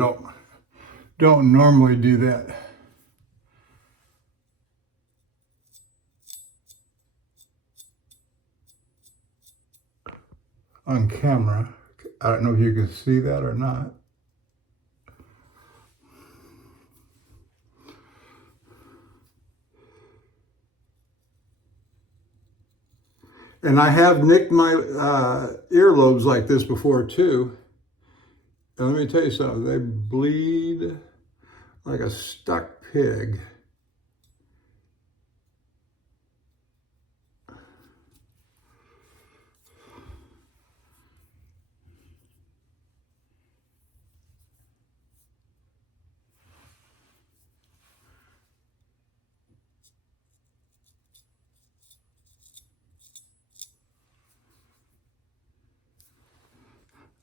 don't normally do that on camera. I don't know if you can see that or not. And I have nicked my earlobes like this before too. And let me tell you something, they bleed like a stuck pig.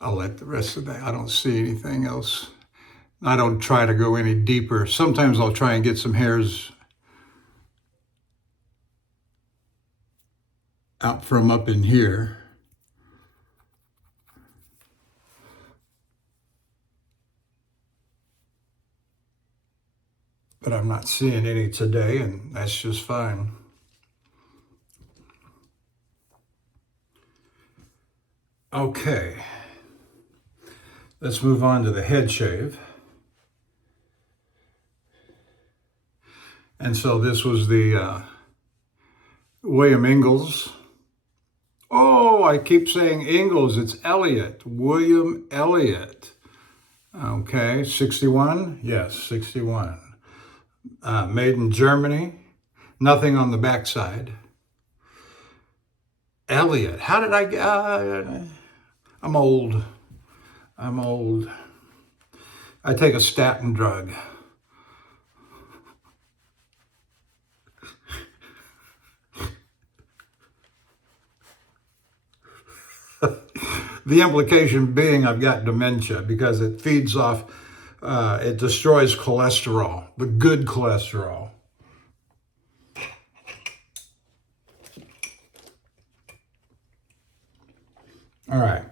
I'll let the rest of that, I don't see anything else I don't try to go any deeper. Sometimes I'll try and get some hairs out from up in here. But I'm not seeing any today, and that's just fine. Okay, let's move on to the head shave. And so this was the William Ingalls. Oh, I keep saying Ingalls, it's Elliot, William Elliot. Okay, 61? Yes, 61. Made in Germany, nothing on the backside. Elliot, how did I get, I'm old. I take a statin drug. The implication being I've got dementia because it feeds off, it destroys cholesterol, the good cholesterol. All right.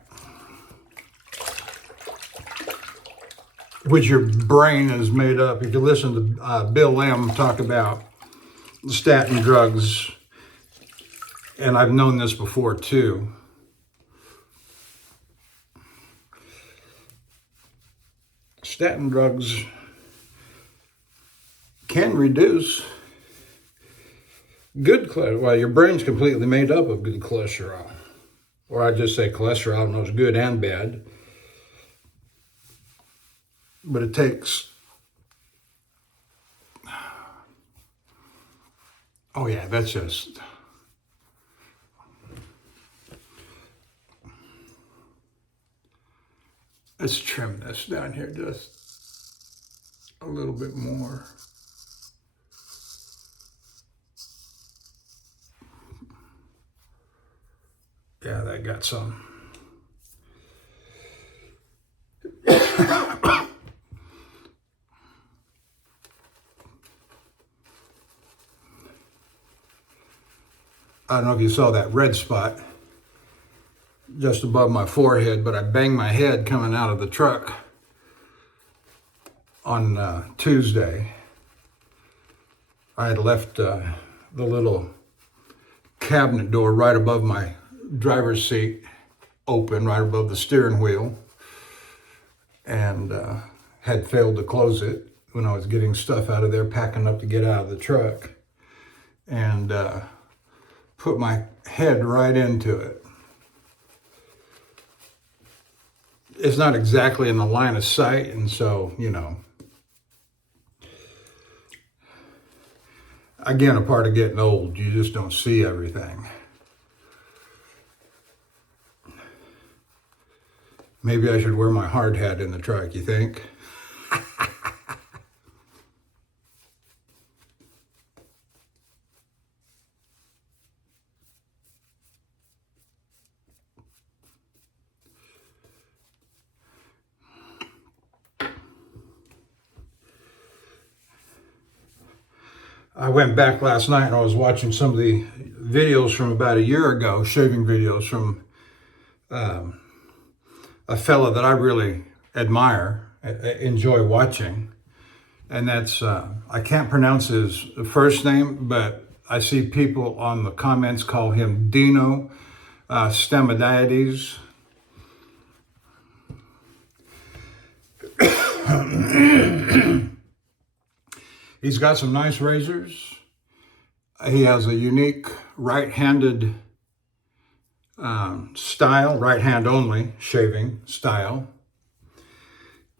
Which your brain is made up. If you listen to Bill Lamb talk about statin drugs, and I've known this before too, statin drugs can reduce good cholesterol. Well, your brain's completely made up of good cholesterol. Or I just say cholesterol knows good and bad. But it takes, oh yeah, that's just, let's trim this down here just a little bit more. Yeah, that got some. I don't know if you saw that red spot just above my forehead, but I banged my head coming out of the truck on Tuesday. I had left the little cabinet door right above my driver's seat open, right above the steering wheel, and had failed to close it when I was getting stuff out of there, packing up to get out of the truck, and put my head right into it. It's not exactly in the line of sight, and so, you know, again, a part of getting old, you just don't see everything. Maybe I should wear my hard hat in the truck, you think? I went back last night and I was watching some of the videos from about a year ago, shaving videos from a fella that I really admire, enjoy watching. And that's, I can't pronounce his first name, but I see people on the comments call him Dino Stamadides. He's got some nice razors. He has a unique right-handed style, right hand only shaving style.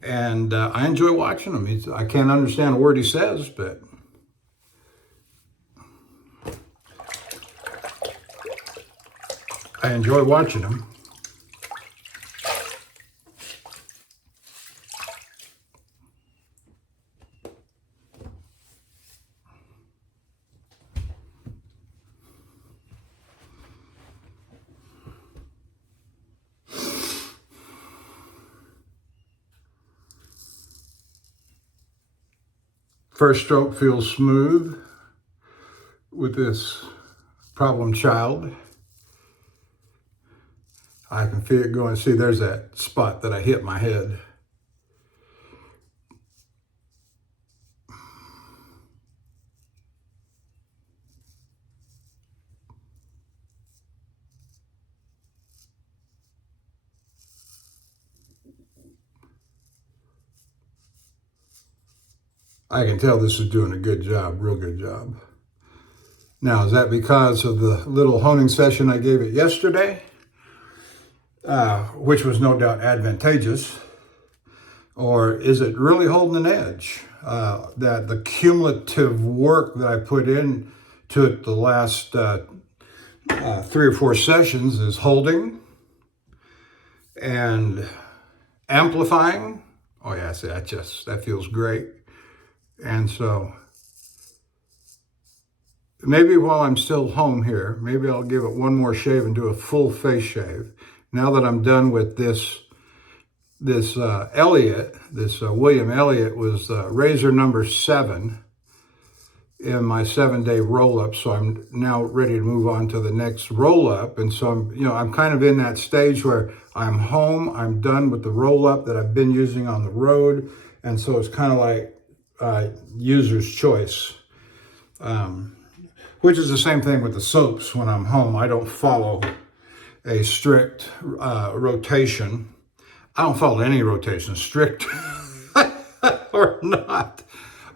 And I enjoy watching him. I can't understand a word he says, but I enjoy watching him. First stroke feels smooth with this problem child. I can feel it going. See, there's that spot that I hit my head. I can tell this is doing a good job, real good job. Now, is that because of the little honing session I gave it yesterday, which was no doubt advantageous? Or is it really holding an edge? That the cumulative work that I put in to it the last 3 or 4 sessions is holding and amplifying. Oh yeah, see, that feels great. And so maybe while I'm still home here, maybe I'll give it one more shave and do a full face shave. Now that I'm done with this Elliot, this William Elliot was razor number 7 in my 7-day roll-up. So I'm now ready to move on to the next roll-up. And so I'm kind of in that stage where I'm home, I'm done with the roll-up that I've been using on the road. And so it's kind of like user's choice, which is the same thing with the soaps. When I'm home, I don't follow a strict rotation. I don't follow any rotation, strict or not.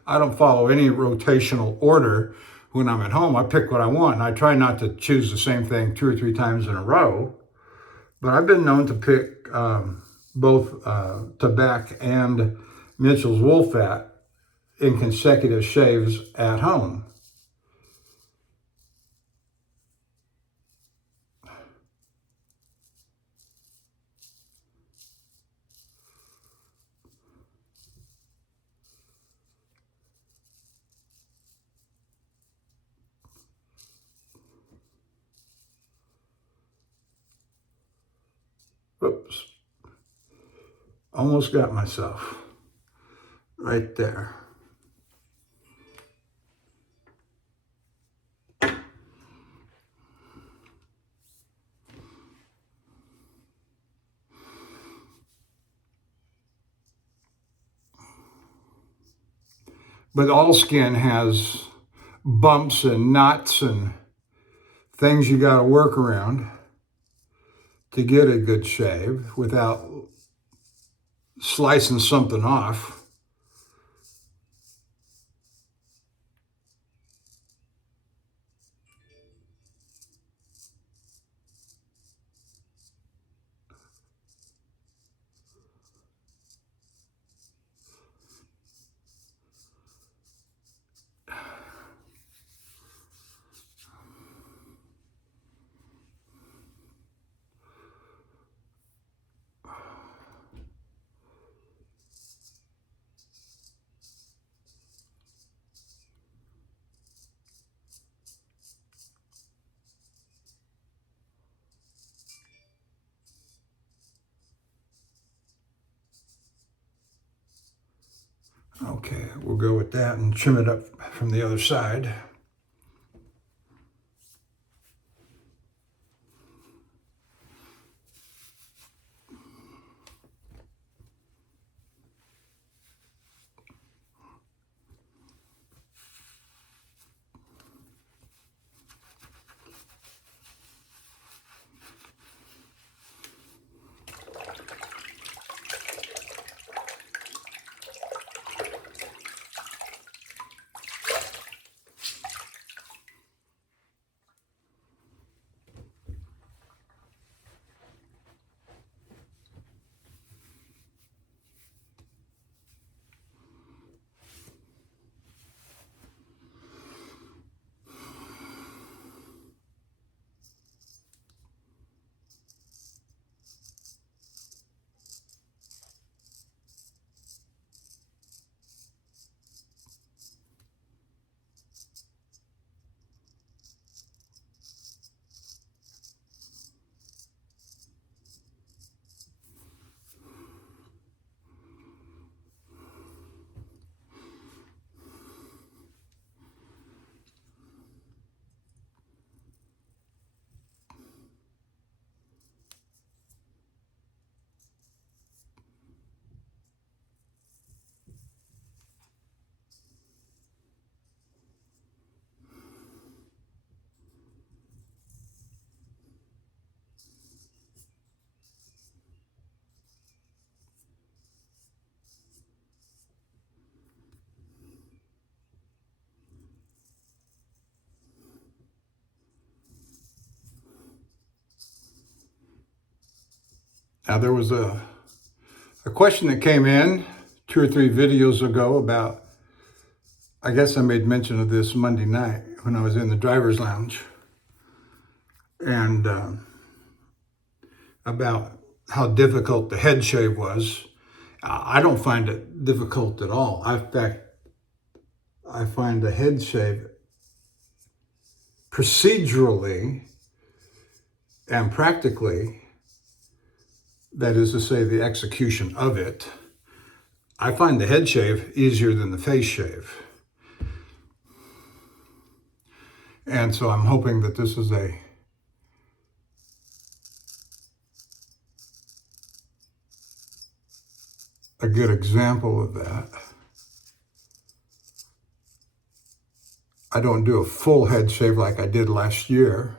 I don't follow any rotational order when I'm at home. I pick what I want, and I try not to choose the same thing 2 or 3 times in a row. But I've been known to pick both Tabac and Mitchell's Wool Fat in consecutive shaves at home. Oops, almost got myself right there. But all skin has bumps and knots and things you got to work around to get a good shave without slicing something off. Okay, we'll go with that and trim it up from the other side. Now there was a question that came in 2 or 3 videos ago about, I guess I made mention of this Monday night when I was in the driver's lounge, and about how difficult the head shave was. I don't find it difficult at all. In fact, I find the head shave procedurally and practically, that is to say the execution of it, I find the head shave easier than the face shave. And so I'm hoping that this is a good example of that. I don't do a full head shave like I did last year.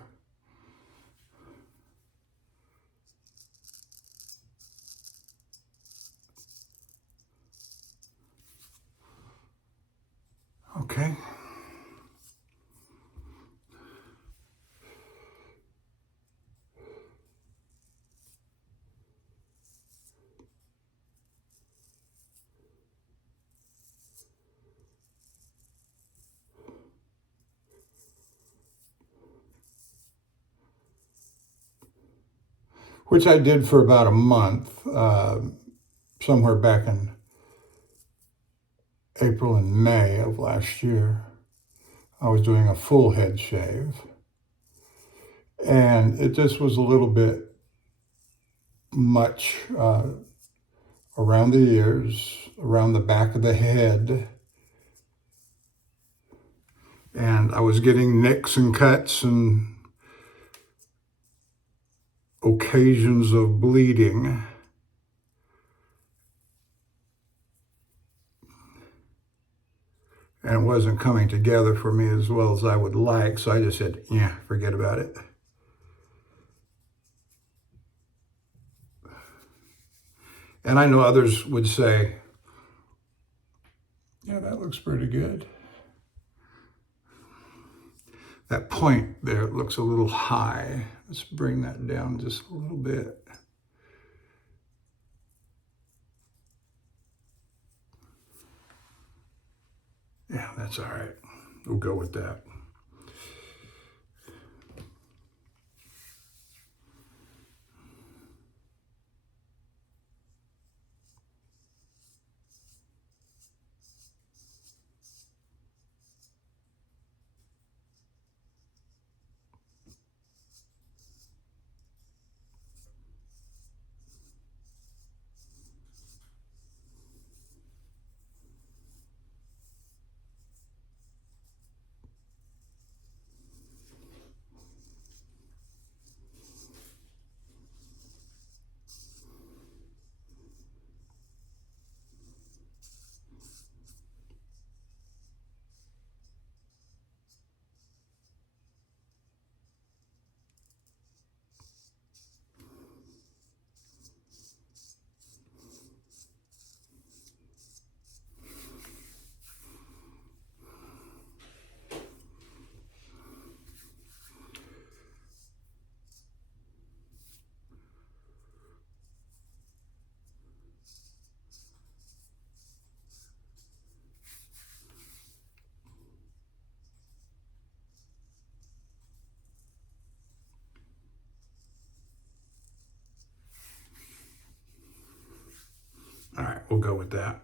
Okay. Which I did for about a month, somewhere back in April and May of last year. I was doing a full head shave, and it just was a little bit much around the ears, around the back of the head, and I was getting nicks and cuts and occasions of bleeding. And it wasn't coming together for me as well as I would like, so I just said, yeah, forget about it. And I know others would say, yeah, that looks pretty good. That point there looks a little high. Let's bring that down just a little bit. Yeah, that's all right. We'll go with that. All right, we'll go with that.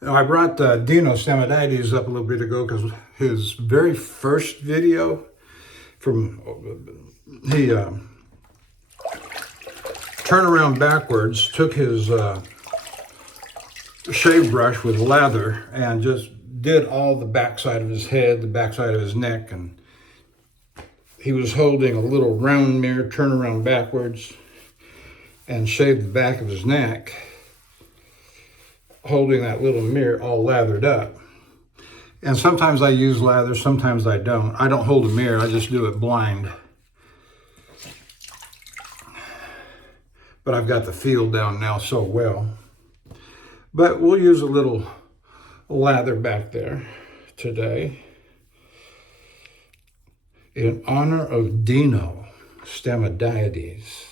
Now, I brought Dino Samadides up a little bit ago because his very first video he turned around backwards, took his shave brush with lather and just did all the backside of his head, the backside of his neck, and he was holding a little round mirror, turn around backwards, and shaved the back of his neck, holding that little mirror all lathered up. And sometimes I use lather, sometimes I don't. I don't hold a mirror, I just do it blind. But I've got the feel down now so well. But we'll use a little lather back there today in honor of Dino. Stamatides.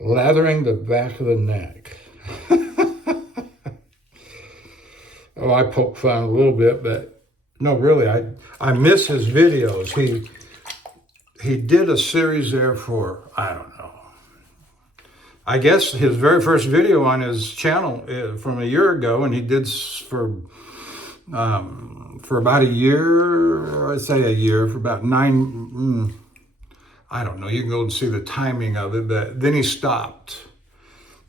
Lathering the back of the neck. Oh, I poke fun a little bit, but no, really, I miss his videos. He did a series there for, I don't know. I guess his very first video on his channel from a year ago, and he did for about a year, I'd say a year, for about I don't know, you can go and see the timing of it, but then he stopped.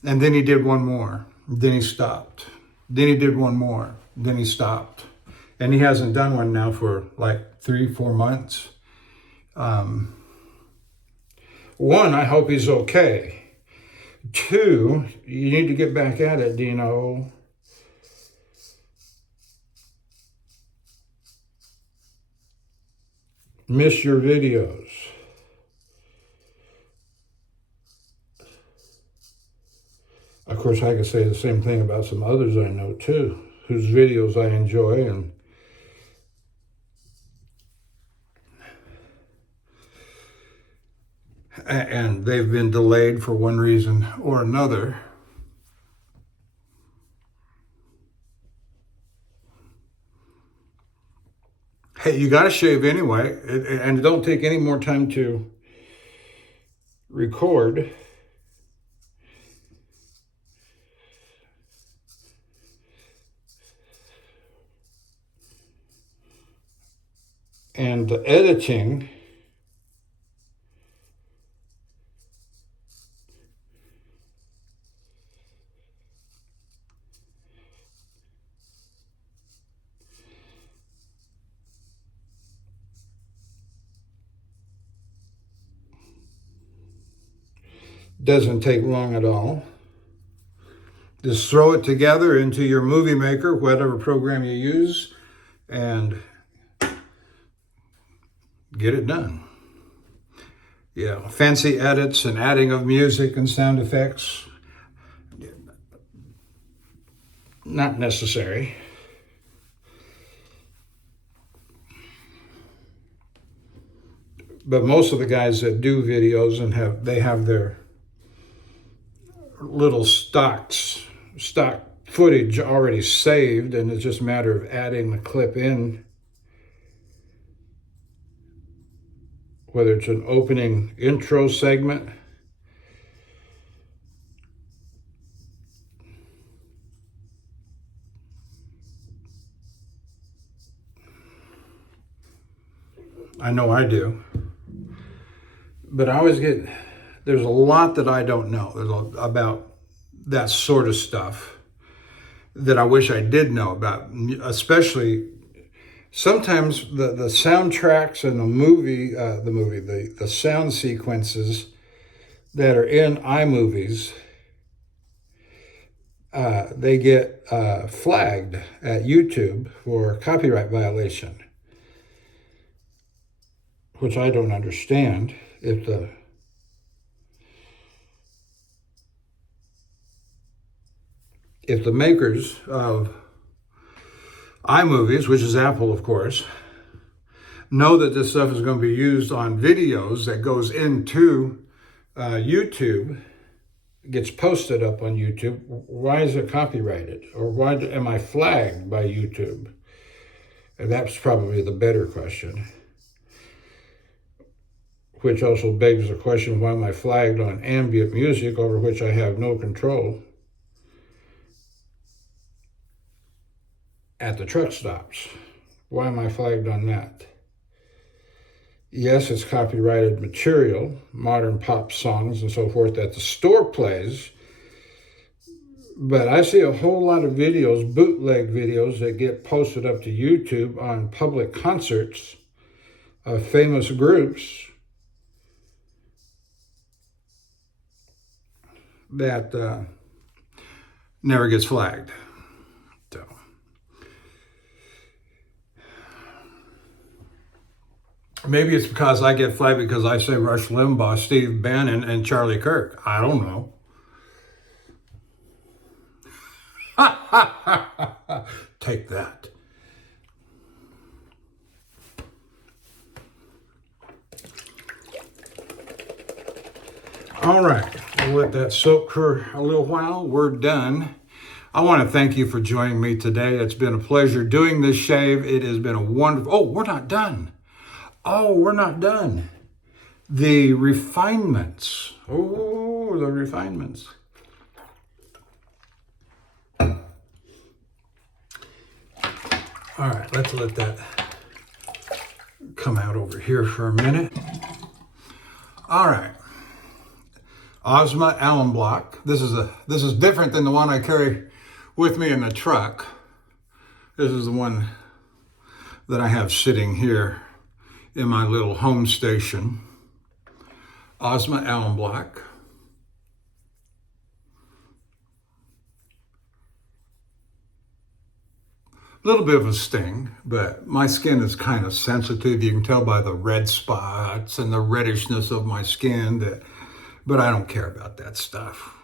And then he did one more. Then he stopped. Then he did one more. Then he stopped. And he hasn't done one now for like 3-4 months. One, I hope he's okay. Two, you need to get back at it, Dino. Miss your videos. Of course, I could say the same thing about some others I know too, whose videos I enjoy, and they've been delayed for one reason or another. Hey, you got to shave anyway, and it don't take any more time to record. And the editing doesn't take long at all. Just throw it together into your movie maker, whatever program you use, and get it done. Yeah, fancy edits and adding of music and sound effects, not necessary. But most of the guys that do videos and they have their little stock footage already saved, and it's just a matter of adding the clip in, whether it's an opening intro segment, I know I do, but I always there's a lot that I don't know about that sort of stuff that I wish I did know about, especially sometimes the soundtracks and the sound sequences that are in iMovies, they get flagged at YouTube for copyright violation, which I don't understand. If the makers of iMovies, which is Apple, of course, know that this stuff is going to be used on videos that goes into YouTube, gets posted up on YouTube, why is it copyrighted? Or why am I flagged by YouTube? And that's probably the better question. Which also begs the question, why am I flagged on ambient music over which I have no control at the truck stops? Why am I flagged on that? Yes, it's copyrighted material, modern pop songs and so forth that the store plays, but I see a whole lot of videos, bootleg videos, that get posted up to YouTube on public concerts of famous groups that never gets flagged. So maybe it's because I get flagged because I say Rush Limbaugh, Steve Bannon, and Charlie Kirk. I don't know. Take that. All right, we'll let that soak for a little while. We're done. I want to thank you for joining me today. It's been a pleasure doing this shave. It has been a wonderful... Oh, we're not done. Oh, we're not done. The refinements. Oh, the refinements. All right, let's let that come out over here for a minute. All right. Ozma alum block. This is different than the one I carry with me in the truck. This is the one that I have sitting here in my little home station. Ozma alum block. A little bit of a sting, but my skin is kind of sensitive. You can tell by the red spots and the reddishness of my skin but I don't care about that stuff.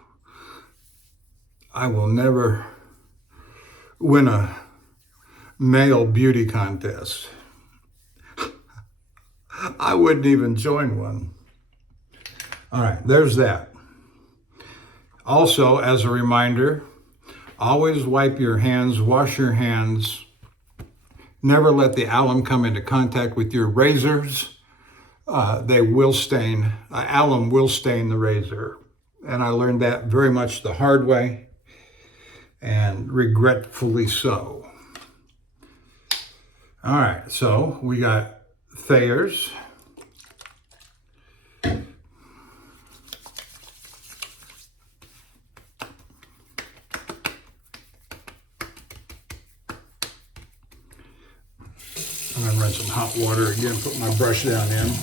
I will never win a male beauty contest. I wouldn't even join one. All right, there's that. Also, as a reminder, always wipe your hands, wash your hands. Never let the alum come into contact with your razors. They will stain, alum will stain the razor. And I learned that very much the hard way, and regretfully so. All right, so we got Thayer's. I'm gonna run some hot water again, put my brush down in.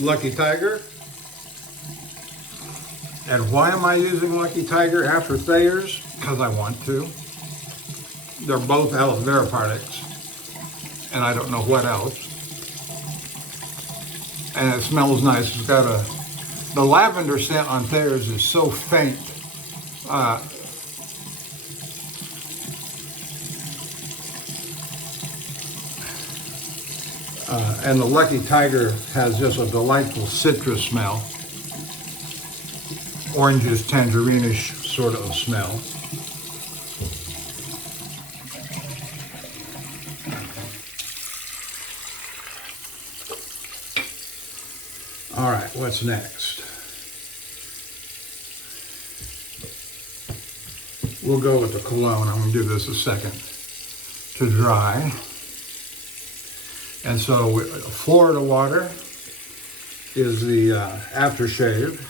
Lucky Tiger. And why am I using Lucky Tiger after Thayer's? Because I want to. They're both aloe vera products, and I don't know what else. And it smells nice. It's got the lavender scent on Thayer's is so faint. And the Lucky Tiger has just a delightful citrus smell. Oranges, tangerine-ish sort of smell. All right, what's next? We'll go with the cologne. I'm gonna give this a second to dry. And so Florida Water is the aftershave.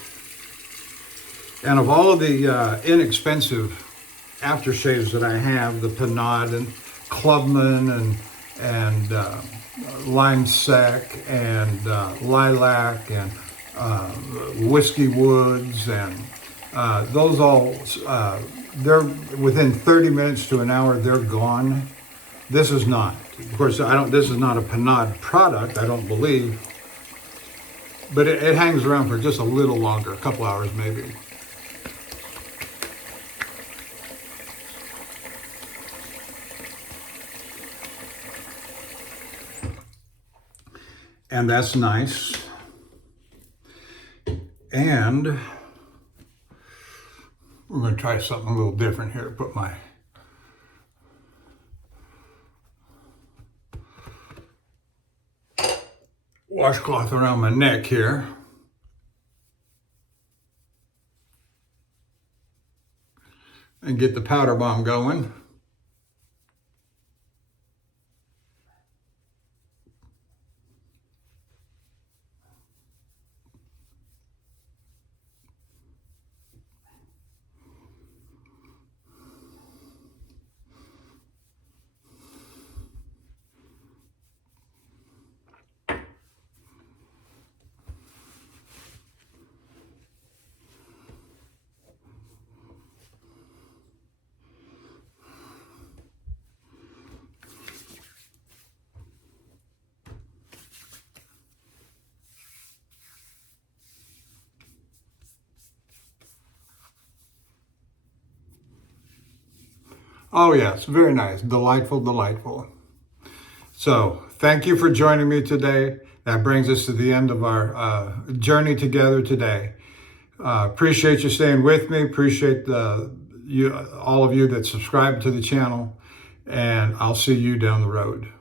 And of all of the inexpensive aftershaves that I have, the Panade and Clubman and Lime Sec and Lilac and Whiskey Woods, and those all, they're within 30 minutes to an hour, they're gone. This is not. Of course, this is not a Panade product, I don't believe, but it hangs around for just a little longer, a couple hours maybe. And that's nice. And we're going to try something a little different here. Put my washcloth around my neck here. And get the powder bomb going. Oh yes, very nice, delightful, delightful. So thank you for joining me today. That brings us to the end of our journey together today. Appreciate you staying with me. Appreciate all of you that subscribe to the channel. And I'll see you down the road.